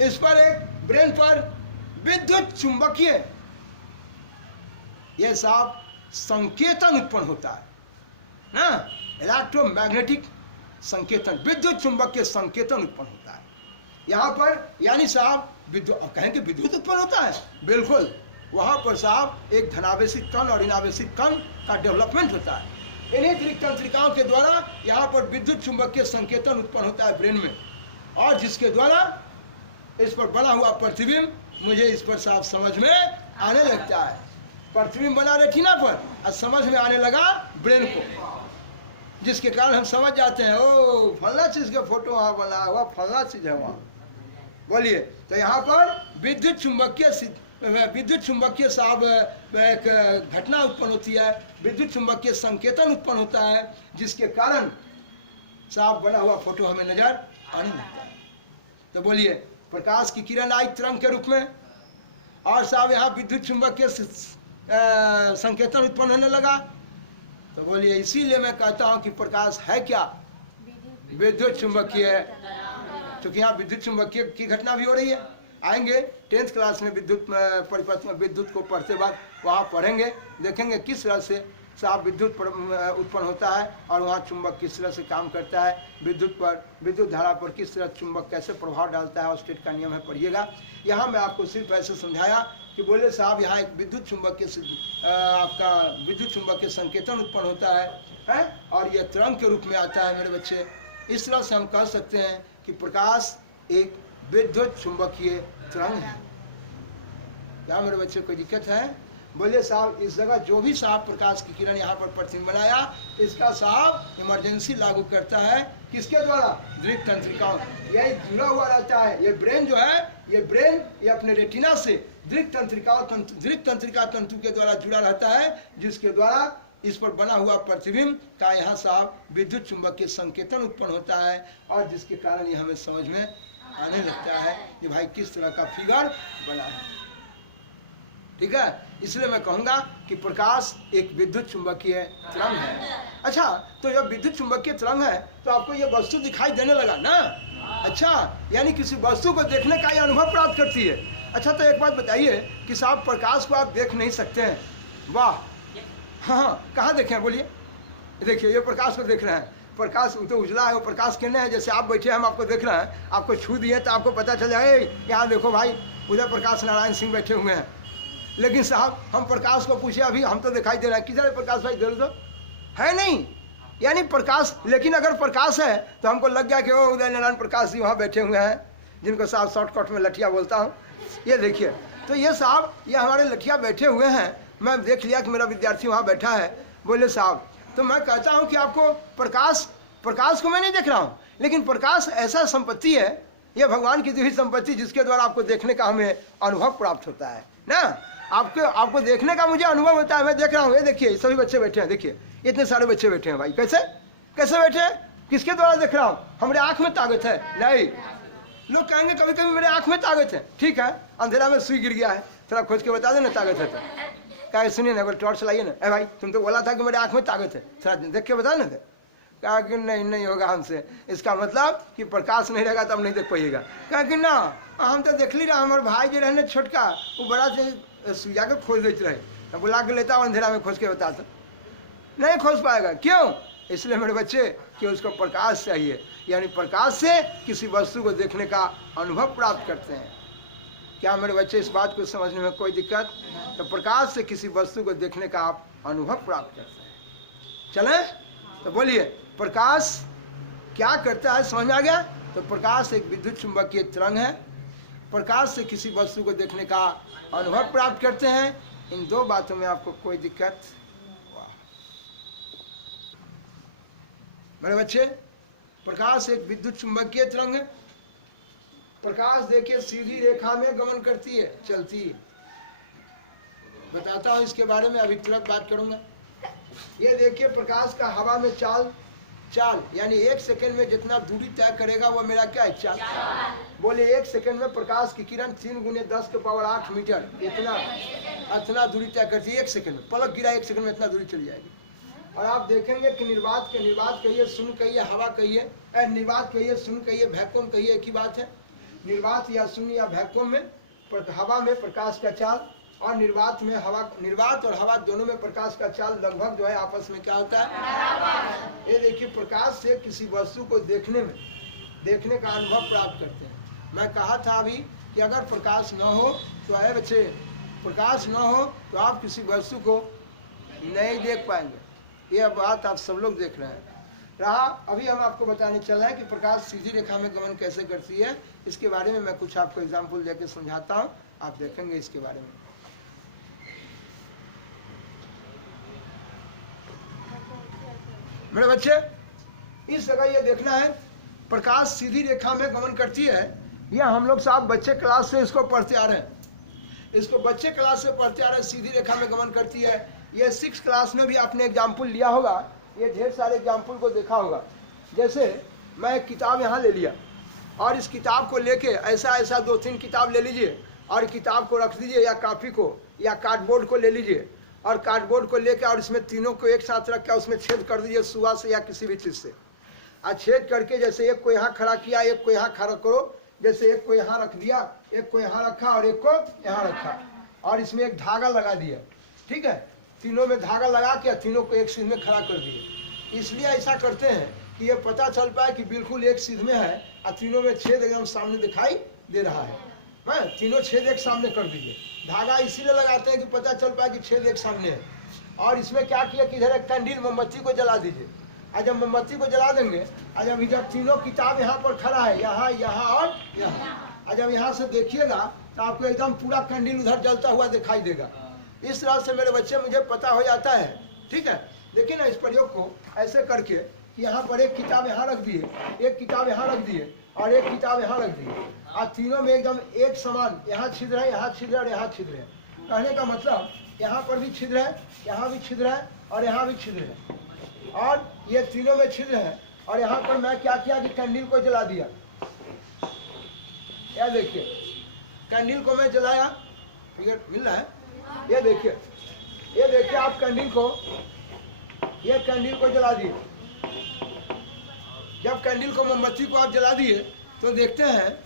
इस पर एक ब्रेन पर विद्युत चुंबकीय ये साहब संकेतन उत्पन्न होता है ना, इलेक्ट्रोमैग्नेटिक संकेतन, विद्युत चुंबकीय संकेतन उत्पन्न होता है यहाँ पर। यानी साहब विद्युत, अब कहेंगे विद्युत उत्पन्न होता है, बिल्कुल, वहाँ पर साहब एक धनावेशित कण और ऋणावेशित कण का डेवलपमेंट होता है। इन्हीं दृक् तंत्रिकाओं के द्वारा यहाँ पर विद्युत चुंबकीय संकेतन उत्पन्न होता है ब्रेन में, और जिसके द्वारा इस पर बना हुआ प्रतिबिंब मुझे इस पर साहब समझ में आने लगता है। प्रतिबिंब बना रेटिना पर और समझ में आने लगा ब्रेन को, जिसके कारण हम समझ जाते हैं, ओ फलना चीज का फोटो वहाँ बना हुआ, फलना चीज है वहाँ। बोलिए, तो यहाँ पर विद्युत चुंबकीय साहब एक घटना उत्पन्न होती है, विद्युत चुंबकीय संकेतन उत्पन्न होता है, जिसके कारण साहब बना हुआ फोटो हमें नजर आने लगता है। तो बोलिए, प्रकाश की किरण आई तरंग के रूप में, और साहब यहाँ विद्युत चुंबकीय संकेतन उत्पन्न होने लगा। तो बोलिए, इसीलिए मैं कहता हूँ कि प्रकाश है क्या? विद्युत चुंबकीय। क्योंकि यहाँ विद्युत चुंबकीय की घटना भी हो रही है। आएंगे 10th क्लास में विद्युत परिपथ में विद्युत को पढ़ते बाद वहाँ पढ़ेंगे, देखेंगे किस तरह से साफ विद्युत उत्पन्न होता है और वहाँ चुंबक किस तरह से काम करता है, विद्युत धारा पर किस तरह चुंबक कैसे प्रभाव डालता है, स्टेट का नियम है, पढ़िएगा। यहाँ मैं आपको सिर्फ ऐसे समझाया कि बोले साहब यहाँ एक विद्युत चुंबक के आपका विद्युत चुंबक के संकेतन उत्पन्न होता है और यह तरंग के रूप में आता है। मेरे बच्चे, इस तरह से हम कह सकते हैं कि प्रकाश एक विद्युत चुंबकीय तरंग है। क्या मेरे बच्चे कोई दिक्कत है? बोले साहब इस जगह जो भी साहब प्रकाश की किरण यहाँ पर प्रतिबिंब बनाया, इसका साहब इमरजेंसी लागू करता है किसके द्वारा? दृक् तंत्रिकाओं। यही जुड़ा हुआ रहता है। ये ब्रेन जो है, ये ब्रेन ये अपने रेटिना से दृक् तंत्रिका तंतु के द्वारा जुड़ा रहता है, जिसके द्वारा इस पर बना हुआ प्रतिबिंब का यहाँ साहब विद्युत चुंबकीय संकेतन उत्पन्न होता है और जिसके कारण ये हमें समझ में आने लगता है कि भाई किस तरह का फिगर बना है। ठीक है, इसलिए मैं कहूँगा कि प्रकाश एक विद्युत चुंबकीय तरंग है। अच्छा, तो जब विद्युत चुंबकीय तरंग है तो आपको ये वस्तु दिखाई देने लगा ना? अच्छा, यानी किसी वस्तु को देखने का ये अनुभव प्राप्त करती है। अच्छा, तो एक बात बताइए कि साहब प्रकाश को आप देख नहीं सकते हैं। वाह, हाँ, कहाँ देखें? बोलिए। देखिए, ये प्रकाश को देख रहे हैं। प्रकाश तो उजला है, वो प्रकाश कहने है। जैसे आप बैठे हैं, हम आपको देख रहे हैं, आपको छू दिए तो आपको पता चल जाए यहाँ देखो भाई, उधर प्रकाश नारायण सिंह बैठे हुए हैं। लेकिन साहब हम प्रकाश को पूछे, अभी हम तो दिखाई दे रहा है, किधर है प्रकाश भाई, इधर तो है नहीं, यानी प्रकाश। लेकिन अगर प्रकाश है तो हमको लग गया कि वो उदय नारायण प्रकाश जी वहाँ बैठे हुए हैं, जिनको साहब शॉर्टकट में लठिया बोलता हूँ। ये देखिए, तो ये साहब ये हमारे लठिया बैठे हुए हैं। मैं देख लिया कि मेरा विद्यार्थी वहाँ बैठा है। बोले साहब, तो मैं कहता हूँ कि आपको प्रकाश को मैं नहीं देख रहा हूँ, लेकिन प्रकाश ऐसा संपत्ति है, ये भगवान की दी हुई संपत्ति, जिसके द्वारा आपको देखने का हमें अनुभव प्राप्त होता है ना। आपको देखने का मुझे अनुभव होता है। मैं देख रहा हूँ, ये देखिए सभी बच्चे बैठे हैं, देखिए इतने सारे बच्चे बैठे हैं भाई। कैसे बैठे हैं, किसके द्वारा देख रहा हूँ, हमारे आँख में ताकत है नहीं। लोग कहेंगे कभी कभी मेरे आँख में ताकत है, ठीक है, अंधेरा में सुई गिर गया है, थोड़ा खोज के बता देना ताकत है तो। कहा सुनिए ना, टॉर्च लाइए ना, ए भाई तुम तो बोला था कि मेरे आँख में ताकत है, थोड़ा देख के बता ना। कहा कि नहीं होगा हमसे, इसका मतलब कि प्रकाश नहीं रहेगा तब नहीं देख पाइएगा। कहा कि ना, हम तो देख ली रहा, हमारे भाई जो रहने छोटका, वो बड़ा से सुइया के खोज देते रहे, बुला के लेता अंधेरा में खोज के बताता, नहीं खोज पाएगा। क्यों? इसलिए मेरे बच्चे कि उसको प्रकाश चाहिए, यानी प्रकाश से किसी वस्तु को देखने का अनुभव प्राप्त करते हैं। क्या मेरे बच्चे इस बात को समझने में कोई दिक्कत? तो प्रकाश से किसी वस्तु को देखने का आप अनुभव प्राप्त करते हैं। चले तो बोलिए, प्रकाश क्या करता है, समझ में आ गया? तो प्रकाश एक विद्युत चुंबकीय तरंग है। प्रकाश से किसी वस्तु को देखने का अनुभव प्राप्त करते हैं। इन दो बातों में आपको कोई दिक्कत? मेरे बच्चे, प्रकाश एक विद्युत चुंबकीय तरंग है। प्रकाश देखिए सीधी रेखा में गमन करती है, चलती है। बताता हूं इसके बारे में, अभी तुरंत बात करूंगा। ये देखिए प्रकाश का हवा में चाल यानी 1 सेकंड में जितना दूरी तय करेगा वो मेरा क्या है, चाल। बोले 1 सेकंड में प्रकाश की किरण 3 × 10⁸ मीटर इतना दूरी तय करती है। 1 सेकंड में पलक गिरा, 1 सेकंड में इतना दूरी चली जाएगी। और आप देखेंगे कि निर्वात कहिए, शून्य कहिए, हवा कहिए, निर्वात कहिए, शून्य कहिए, वैक्यूम कहिए, एक ही बात है। निर्वात या शून्य या वैक्यूम में हवा में प्रकाश का चाल, और निर्वात और हवा दोनों में प्रकाश का चाल लगभग जो है आपस में क्या होता है। ये देखिए प्रकाश से किसी वस्तु को देखने का अनुभव प्राप्त करते हैं। मैं कहा था अभी कि अगर प्रकाश न हो तो है बच्चे, प्रकाश न हो तो आप किसी वस्तु को नहीं देख पाएंगे। ये बात आप सब लोग देख रहे हैं। अभी हम आपको बताने चल रहे हैं कि प्रकाश सीधी रेखा में गमन कैसे करती है। इसके बारे में मैं कुछ आपको एग्जाम्पल देके समझाता हूँ, आप देखेंगे इसके बारे में। मेरे बच्चे, इस जगह ये देखना है, प्रकाश सीधी रेखा में गमन करती है। यह हम लोग साहब बच्चे क्लास से इसको पढ़ते आ रहे हैं, सीधी रेखा में गमन करती है। ये 6 क्लास में भी आपने एग्जाम्पल लिया होगा, ये ढेर सारे एग्जाम्पल को देखा होगा। जैसे मैं एक किताब यहाँ ले लिया, और इस किताब को लेके ऐसा 2-3 किताब ले लीजिए, और किताब को रख दीजिए, या कॉपी को या कार्डबोर्ड को ले लीजिए, और कार्डबोर्ड को लेकर और इसमें तीनों को एक साथ रख कर उसमें छेद कर दीजिए सुआ से या किसी भी चीज़ से। और छेद करके जैसे एक को यहाँ खड़ा किया, एक को यहाँ खड़ा करो, जैसे एक को यहाँ रख दिया, एक को यहाँ रखा और एक को यहाँ रखा, और इसमें एक धागा लगा दिया, ठीक है। तीनों में धागा लगा के तीनों को एक सीध में खड़ा कर दिए। इसलिए ऐसा करते हैं कि ये पता चल पाए कि बिल्कुल एक सीध में है, और तीनों में छेद एकदम सामने दिखाई दे रहा है। तीनों छेद एक सामने कर दीजिए। धागा इसीलिए लगाते हैं कि पता चल पाए कि छेद एक सामने है। और इसमें क्या किया कि इधर एक कैंडल मोमबत्ती को जला दीजिए। और जब मोमबत्ती को जला देंगे, और जब तीनों किताब यहाँ पर खड़ा है, यहाँ और यहाँ, और जब यहाँ से देखिएगा तो आपको एकदम पूरा कैंडल उधर जलता हुआ दिखाई देगा। इस तरह से मेरे बच्चे मुझे पता हो जाता है, ठीक है। देखिए ना इस प्रयोग को ऐसे करके, यहाँ पर एक किताब यहाँ रख दिए, एक किताब यहाँ रख दिए, और एक किताब यहाँ रख दिए, और तीनों में एकदम एक समान, यहाँ छिद्र है, यहाँ छिद्र और यहाँ छिद्र है। कहने का मतलब यहाँ पर भी छिद्र है, यहाँ भी छिद्र है, और यहाँ भी छिद्र है, और ये तीनों में छिद्र है। और यहाँ पर मैं क्या किया कि कैंडल को जला दिया। यह देखिए कैंडल को मैं जलाया, मिल रहा है। ये देखिए आप कैंडल को, ये कैंडल को जला दिए। जब कैंडल को, मोमबत्ती को आप जला दिए तो देखते हैं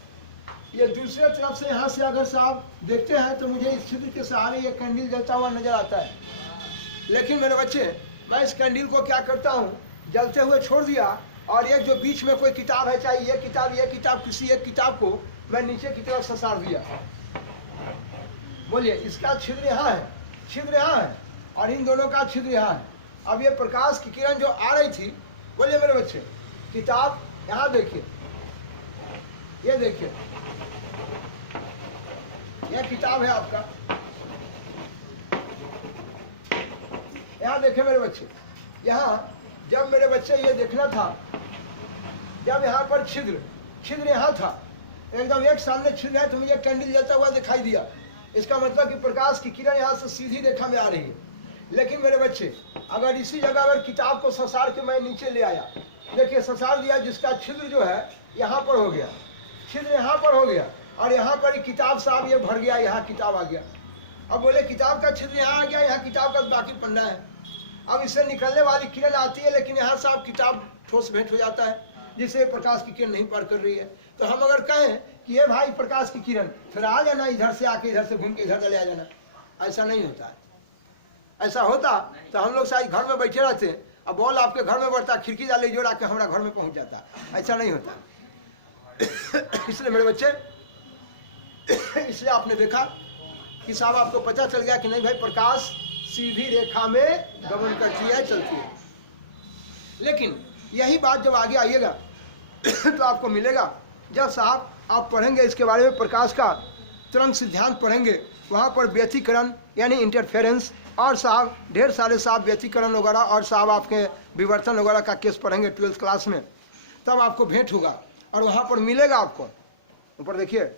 ये दूसरे तरफ से, यहाँ से अगर साहब देखते हैं तो मुझे इस छिद्र के सहारे ये कैंडल जलता हुआ नजर आता है। लेकिन मेरे बच्चे, मैं इस कैंडल को क्या करता हूँ, जलते हुए छोड़ दिया, और एक जो बीच में कोई किताब है, चाहे ये किताब किसी एक किताब को मैं नीचे की तरफ ससार दिया। बोलिए, इसका छिद्र यहाँ है, छिद्र यहाँ है, और इन दोनों का छिद्र यहाँ है। अब ये प्रकाश की किरण जो आ रही थी, बोलिए मेरे बच्चे, किताब यहाँ देखिए, ये देखिए, यह किताब है आपका, यहाँ देखे मेरे बच्चे, यहाँ जब मेरे बच्चे ये देखना था, जब यहाँ पर छिद्र यहाँ था, एकदम एक सामने छिद्र है, तो मुझे कैंडल जलता हुआ दिखाई दिया। इसका मतलब कि प्रकाश की किरण यहाँ से सीधी रेखा में आ रही है। लेकिन मेरे बच्चे, अगर इसी जगह अगर किताब को ससार के मैं नीचे ले आया, देखिए ससार दिया, जिसका छिद्र जो है यहाँ पर हो गया, छिद्र यहाँ पर हो गया, और यहाँ पर ही किताब साहब ये भर गया, यहाँ किताब आ गया। अब बोले किताब का छिद्र यहाँ आ गया, यहाँ किताब का बाकी पन्ना है। अब इससे निकलने वाली किरण आती है, लेकिन यहाँ साहब किताब ठोस भेंट हो जाता है, जिससे प्रकाश की किरण नहीं पार कर रही है। तो हम अगर कहें कि ये भाई प्रकाश की किरण फिर आ जाना, इधर से आके इधर से घूम के इधर ले आ जाना, ऐसा नहीं होता है। ऐसा होता तो हम लोग शायद घर में बैठे रहते, अब बॉल आपके घर में बढ़ता, खिड़की डाले जोड़ आके हमारा घर में पहुंच जाता। ऐसा नहीं होता। इसलिए मेरे बच्चे, इसलिए आपने देखा कि साहब आपको पता चल गया कि नहीं भाई, प्रकाश सीधी रेखा में गमन करती है, चलती है। लेकिन यही बात जब आगे आइएगा तो आपको मिलेगा, जब साहब आप पढ़ेंगे इसके बारे में, प्रकाश का तरंग सिद्धांत पढ़ेंगे, वहाँ पर व्यतिकरण यानी इंटरफेरेंस, और साहब ढेर सारे साहब व्यतिकरण वगैरह, और साहब आपके विवर्तन वगैरह का केस पढ़ेंगे 12th क्लास में, तब आपको भेंट होगा। और वहाँ पर मिलेगा आपको, ऊपर देखिए,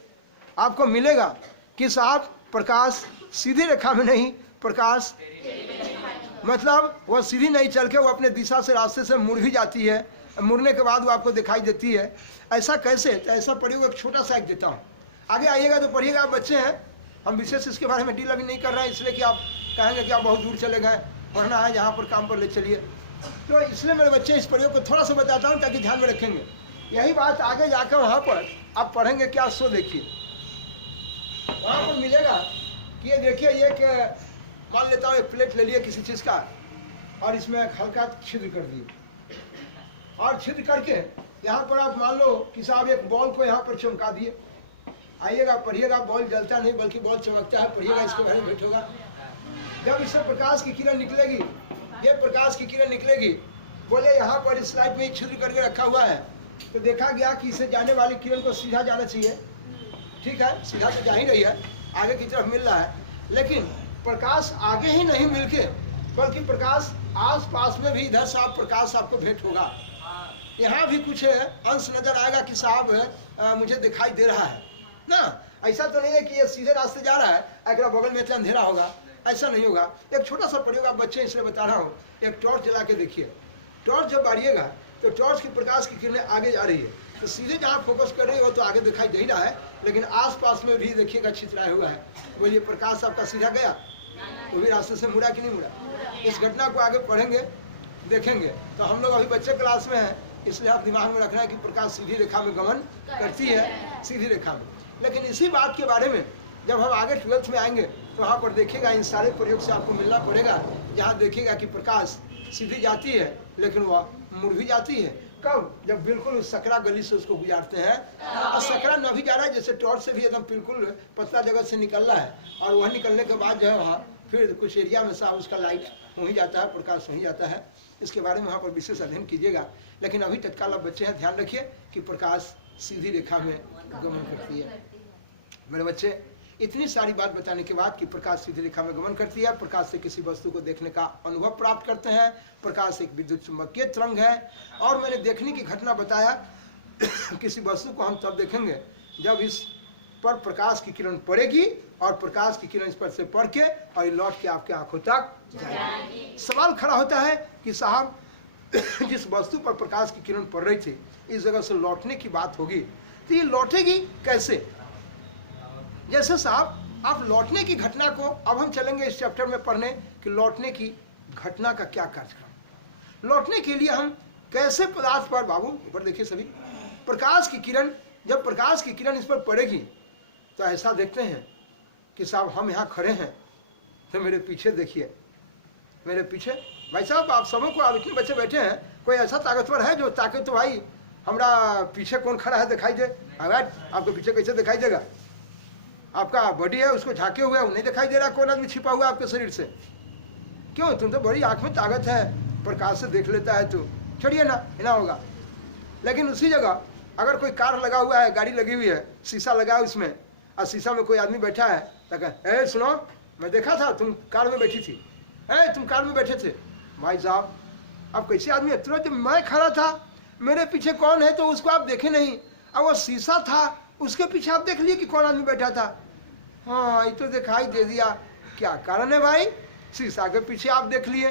आपको मिलेगा कि साहब प्रकाश सीधी रेखा में नहीं, प्रकाश मतलब वह सीधी नहीं चल के वो अपने दिशा से, रास्ते से मुड़ भी जाती है, मुड़ने के बाद वो आपको दिखाई देती है। ऐसा कैसे? तो ऐसा प्रयोग एक छोटा सा एक देता हूँ, आगे आइएगा तो पढ़िएगा। आप बच्चे हैं, हम विशेष इसके बारे में डील अभी नहीं कर रहे हैं, इसलिए कि आप कहेंगे कि आप बहुत दूर चले गए, पढ़ना है जहाँ पर काम पर ले चलिए। तो इसलिए मेरे बच्चे इस प्रयोग को थोड़ा सा बताता हूँ ताकि ध्यान में रखेंगे। यही बात आगे जाकर वहाँ पर आप पढ़ेंगे क्या, सो देखिए वहाँ पर मिलेगा कि ये देखिए, ये मान लेता हूँ एक प्लेट ले लिए किसी चीज़ का, और इसमें एक हल्का छिद्र कर दिए, और छिद्र करके यहाँ पर आप मान लो कि साहब एक बॉल को यहाँ पर चमका दिए। आइएगा पढ़िएगा, बॉल जलता नहीं बल्कि बॉल चमकता है, पढ़िएगा, इसके बारे में भेंट होगा। जब इससे प्रकाश की किरण निकलेगी, ये प्रकाश की किरण निकलेगी, बोले यहाँ पर इस स्लाइड में छिद्र करके रखा हुआ है, तो देखा गया कि इसे जाने वाली किरण को सीधा जाना चाहिए। ठीक है, सीधा तो जा ही रही है, आगे की तरफ मिल रहा है, लेकिन प्रकाश आगे ही नहीं मिलके, बल्कि प्रकाश आस पास में भी इधर साहब प्रकाश आपको भेंट होगा। यहाँ भी कुछ अंश नजर आएगा कि साहब मुझे दिखाई दे रहा है ना। ऐसा तो नहीं है कि ये सीधे रास्ते जा रहा है, अगर बगल में इतना अंधेरा होगा, ऐसा नहीं होगा। एक छोटा सा प्रयोग आप बच्चे इसलिए बता रहा हूँ, एक टॉर्च जला के देखिए। टॉर्च जब बारिएगा तो टॉर्च की प्रकाश की किरणें आगे जा रही है, तो सीधे जहाँ फोकस कर रही हो तो आगे दिखाई दे ही रहा है, लेकिन आसपास में भी देखिएगा छितराया हुआ है। बोलिए प्रकाश आपका सीधा गया, वो भी रास्ते से मुड़ा कि नहीं मुड़ा? इस घटना को आगे पढ़ेंगे, देखेंगे। तो हम लोग अभी बच्चे क्लास में हैं, इसलिए आप दिमाग में रखना है कि प्रकाश सीधी रेखा में गमन करती है, सीधी रेखा में। लेकिन इसी बात के बारे में जब हम आगे 12th में आएंगे तो वहाँ पर देखिएगा, इन सारे प्रयोग से आपको मिलना पड़ेगा, जहाँ देखिएगा कि प्रकाश सीधी जाती है लेकिन वह मुड़ भी जाती है। कब? जब बिल्कुल उस सकरा गली से उसको गुजारते हैं, और सकरा न भी जा रहा है, जैसे टॉर्च से भी एकदम बिल्कुल पतला जगह से निकल रहा है, और वह निकलने के बाद जो है वहाँ फिर कुछ एरिया में साहब उसका लाइट हो ही जाता है, प्रकाश हो ही जाता है। इसके बारे में वहाँ पर विशेष अध्ययन कीजिएगा। लेकिन अभी तत्काल अब बच्चे हैं, ध्यान रखिए कि प्रकाश सीधी रेखा में गमन करती है। मेरे बच्चे, इतनी सारी बात बताने के बाद कि प्रकाश सीधी रेखा में गमन करती है, प्रकाश से किसी वस्तु को देखने का अनुभव प्राप्त करते हैं, प्रकाश एक विद्युत चुंबकीय तरंग है, और मैंने देखने की घटना बताया किसी वस्तु को हम तब देखेंगे जब इस पर प्रकाश की किरण पड़ेगी, और प्रकाश की किरण इस पर से पड़ के और लौट के आपके आंखों तक जाएगी। सवाल खड़ा होता है कि साहब जिस वस्तु पर प्रकाश की किरण पड़ रही थी, इस जगह से लौटने की बात होगी, तो ये लौटेगी कैसे? जैसे साहब आप लौटने की घटना को, अब हम चलेंगे इस चैप्टर में पढ़ने कि लौटने की घटना का क्या कार्यक्रम। लौटने के लिए हम कैसे पदार्थ पर, बाबू ऊपर देखिए सभी, प्रकाश की किरण, जब प्रकाश की किरण इस पर पड़ेगी तो ऐसा देखते हैं कि साहब हम यहाँ खड़े हैं, तो मेरे पीछे देखिए, मेरे पीछे भाई साहब आप सबों को, आप इतने बच्चे बैठे हैं, कोई ऐसा ताकतवर है जो ताकत, तो भाई हमारा पीछे कौन खड़ा है दिखाई दे। अगर आपको पीछे कैसे दिखाई देगा? आपका बॉडी है उसको झाके हुए नहीं दिखाई दे रहा कौन आदमी छिपा हुआ आपके शरीर से? क्यों? तुम तो बड़ी आंख में ताकत है, प्रकाश से देख लेता है तू, छोड़िए ना, ना होगा। लेकिन उसी जगह अगर कोई कार लगा हुआ है, गाड़ी लगी हुई है, शीशा लगा है उसमें, और शीशा में कोई आदमी बैठा है, तो कहे ए सुनो, मैं देखा था तुम कार में बैठी थी, तुम कार में बैठे थे। भाई साहब अब कैसे आदमी है? तुरंत मैं खड़ा था, मेरे पीछे कौन है तो उसको आप देखे नहीं, अब वो शीशा था उसके पीछे आप देख लिए कि कौन आदमी बैठा था। हाँ, ये तो दिखाई दे दिया। क्या कारण है भाई? शीशा के पीछे आप देख लिए,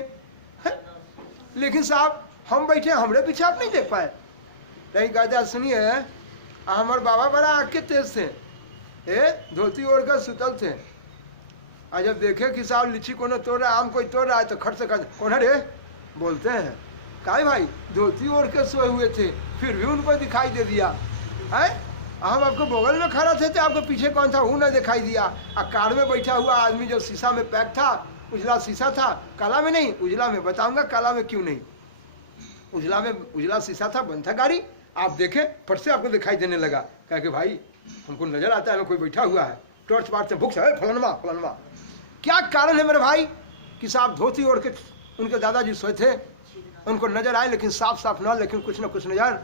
लेकिन साहब हम बैठे हमारे पीछे आप नहीं देख पाए। नहीं कहता सुनिए, हमारे बाबा बड़ा आँख के तेज थे, धोती ओढ़ कर सुतल थे, और जब देखे कि साहब लीची कोनो तोड़ रहा है, आम कोई तोड़ रहा है, तो खट से खट कौन है रे बोलते हैं। काहे भाई? धोती ओढ़ के सोए हुए थे, फिर भी उनको दिखाई दे दिया है। हम आपको बगल में खड़ा थे तो आपको पीछे कौन था वो न दिखाई दिया। और कार में बैठा हुआ आदमी जो शीशा में पैक था, उजला शीशा था, काला में नहीं, उजला में, बताऊंगा काला में क्यों नहीं। उजला में उजला शीशा था, बंद था गाड़ी, आप देखे फट से आपको दिखाई देने लगा। कह के भाई हमको नजर आता है कोई बैठा हुआ है, टॉर्च मारते भुक्स है फलनवा फलनवा। क्या कारण है मेरे भाई कि साहब धोती ओढ़ के उनके दादाजी सोए थे, उनको नजर आए लेकिन साफ साफ ना, लेकिन कुछ न कुछ नजर,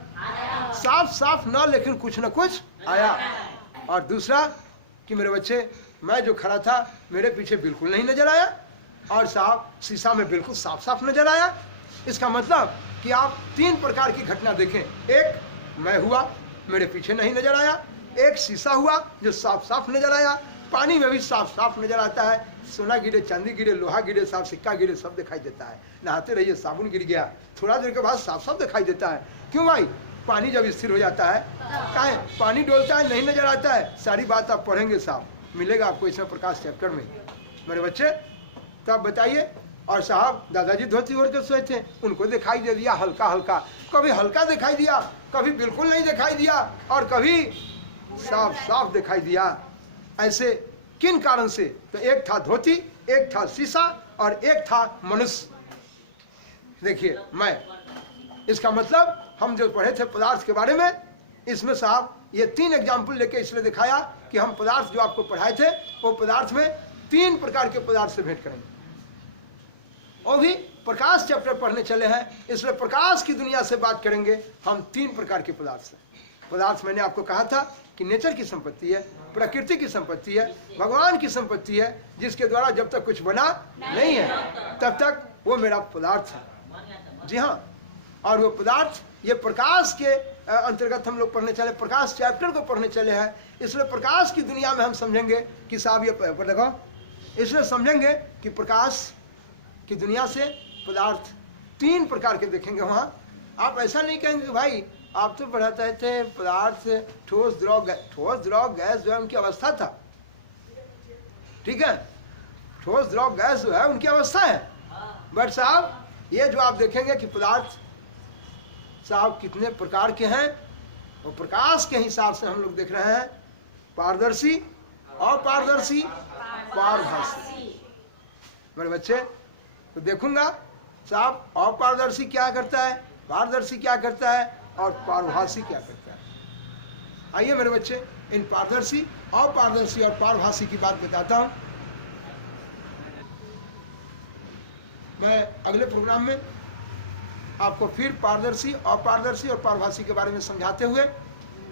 साफ साफ ना लेकिन कुछ न कुछ आया। और दूसरा कि मेरे बच्चे मैं जो खड़ा था मेरे पीछे बिल्कुल नहीं नजर आया, और साहब शीशा में बिल्कुल साफ साफ नजर आया। इसका मतलब कि आप तीन प्रकार की घटना देखें, एक मैं हुआ मेरे पीछे नहीं नजर आया, एक शीशा हुआ जो साफ साफ नजर आया, पानी में भी साफ साफ नजर आता है, सोना गिरे, चांदी गिरे, लोहा गिरे, साफ सिक्का गिरे, सब दिखाई देता है। नहाते रहिए साबुन गिर गया, थोड़ा देर के बाद साफ साफ दिखाई देता है। क्यों भाई? पानी जब स्थिर हो जाता है, काहे पानी डोलता है, नहीं नजर आता है। सारी बात आप पढ़ेंगे, साहब मिलेगा आपको इसमें प्रकाश चैप्टर में मेरे बच्चे। तो आप बताइए। और साहब दादाजी धोती ओढ़ के सोए थे, उनको दिखाई दे दिया हल्का हल्का, कभी हल्का दिखाई दिया, कभी बिल्कुल नहीं दिखाई दिया, और कभी साफ साफ दिखाई दिया। ऐसे किन कारण से? तो एक था धोती, एक था शीशा, और एक था मनुष्य। देखिए मैं, इसका मतलब हम जो पढ़े थे पदार्थ के बारे में, इसमें साहब ये तीन एग्जाम्पल लेके इसलिए दिखाया कि हम पदार्थ जो आपको पढ़ाए थे वो पदार्थ में तीन प्रकार के पदार्थ से भेंट करेंगे। और भी प्रकाश चैप्टर पढ़ने चले हैं, इसलिए प्रकाश की दुनिया से बात करेंगे हम तीन प्रकार के पदार्थ से। पदार्थ मैंने आपको कहा था कि नेचर की संपत्ति है, प्रकृति की संपत्ति है, भगवान की संपत्ति है, जिसके द्वारा जब तक कुछ बना नहीं है तब तक वो मेरा पदार्थ है। जी हाँ, और वो पदार्थ ये प्रकाश के अंतर्गत हम लोग पढ़ने चले, प्रकाश चैप्टर को पढ़ने चले हैं। इसलिए प्रकाश की दुनिया में हम समझेंगे कि साहब ये देखो, इसलिए समझेंगे कि प्रकाश की दुनिया से पदार्थ तीन प्रकार के देखेंगे। वहाँ आप ऐसा नहीं कहेंगे भाई आप तो पढ़ाते थे पदार्थ ठोस द्रव गैस, ठोस द्रव गैस जो है उनकी अवस्था था, ठीक है, ठोस द्रव गैस जो है उनकी अवस्था है। बट साहब ये जो आप देखेंगे कि पदार्थ साहब कितने प्रकार के हैं, और प्रकाश के हिसाब से हम लोग देख रहे हैं पारदर्शी, अपारदर्शी, पारभासी। मेरे बच्चे तो देखूंगा साहब अपारदर्शी क्या करता है, पारदर्शी क्या करता है, और पारभासी क्या करता है। आइए मेरे बच्चे इन पारदर्शी, अपारदर्शी और पारभासी की बात बताता हूं। मैं अगले प्रोग्राम में आपको फिर पारदर्शी, अपारदर्शी और पारभासी के बारे में समझाते हुए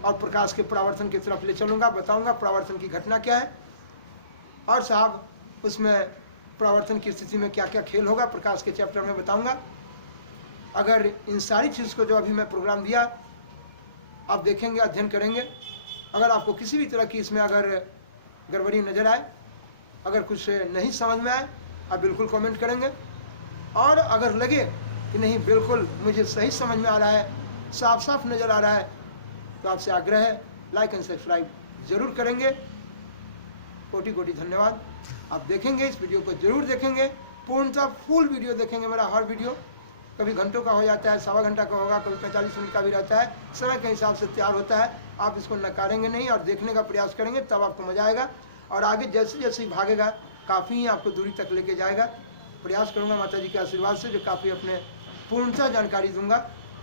और प्रकाश के परावर्तन की तरफ ले चलूंगा, बताऊंगा परावर्तन की घटना क्या है, और साहब उसमें परावर्तन की स्थिति में क्या क्या खेल होगा प्रकाश के चैप्टर में बताऊंगा। अगर इन सारी चीज़ को जो अभी मैं प्रोग्राम दिया आप देखेंगे, अध्ययन करेंगे, अगर आपको किसी भी तरह की इसमें अगर गड़बड़ी नज़र आए, अगर कुछ नहीं समझ में आए, आप बिल्कुल कमेंट करेंगे, और अगर लगे कि नहीं बिल्कुल मुझे सही समझ में आ रहा है, साफ साफ नज़र आ रहा है, तो आपसे आग्रह है लाइक एंड सब्सक्राइब ज़रूर करेंगे। कोटि कोटि धन्यवाद। आप देखेंगे इस वीडियो को ज़रूर देखेंगे, पूर्णतः फुल वीडियो देखेंगे। मेरा हर वीडियो कभी घंटों का हो जाता है, सवा घंटा का होगा, कभी 45 मिनट का भी रहता है, समय के हिसाब से तैयार होता है। आप इसको नकारेंगे नहीं और देखने का प्रयास करेंगे, तब आपको मजा आएगा, और आगे जैसे जैसे ही भागेगा काफ़ी ही आपको दूरी तक लेके जाएगा। प्रयास करूँगा माता जी के आशीर्वाद से, जो काफ़ी अपने पूर्णतः जानकारी दूंगा,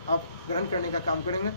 आप ग्रहण करने का काम करेंगे।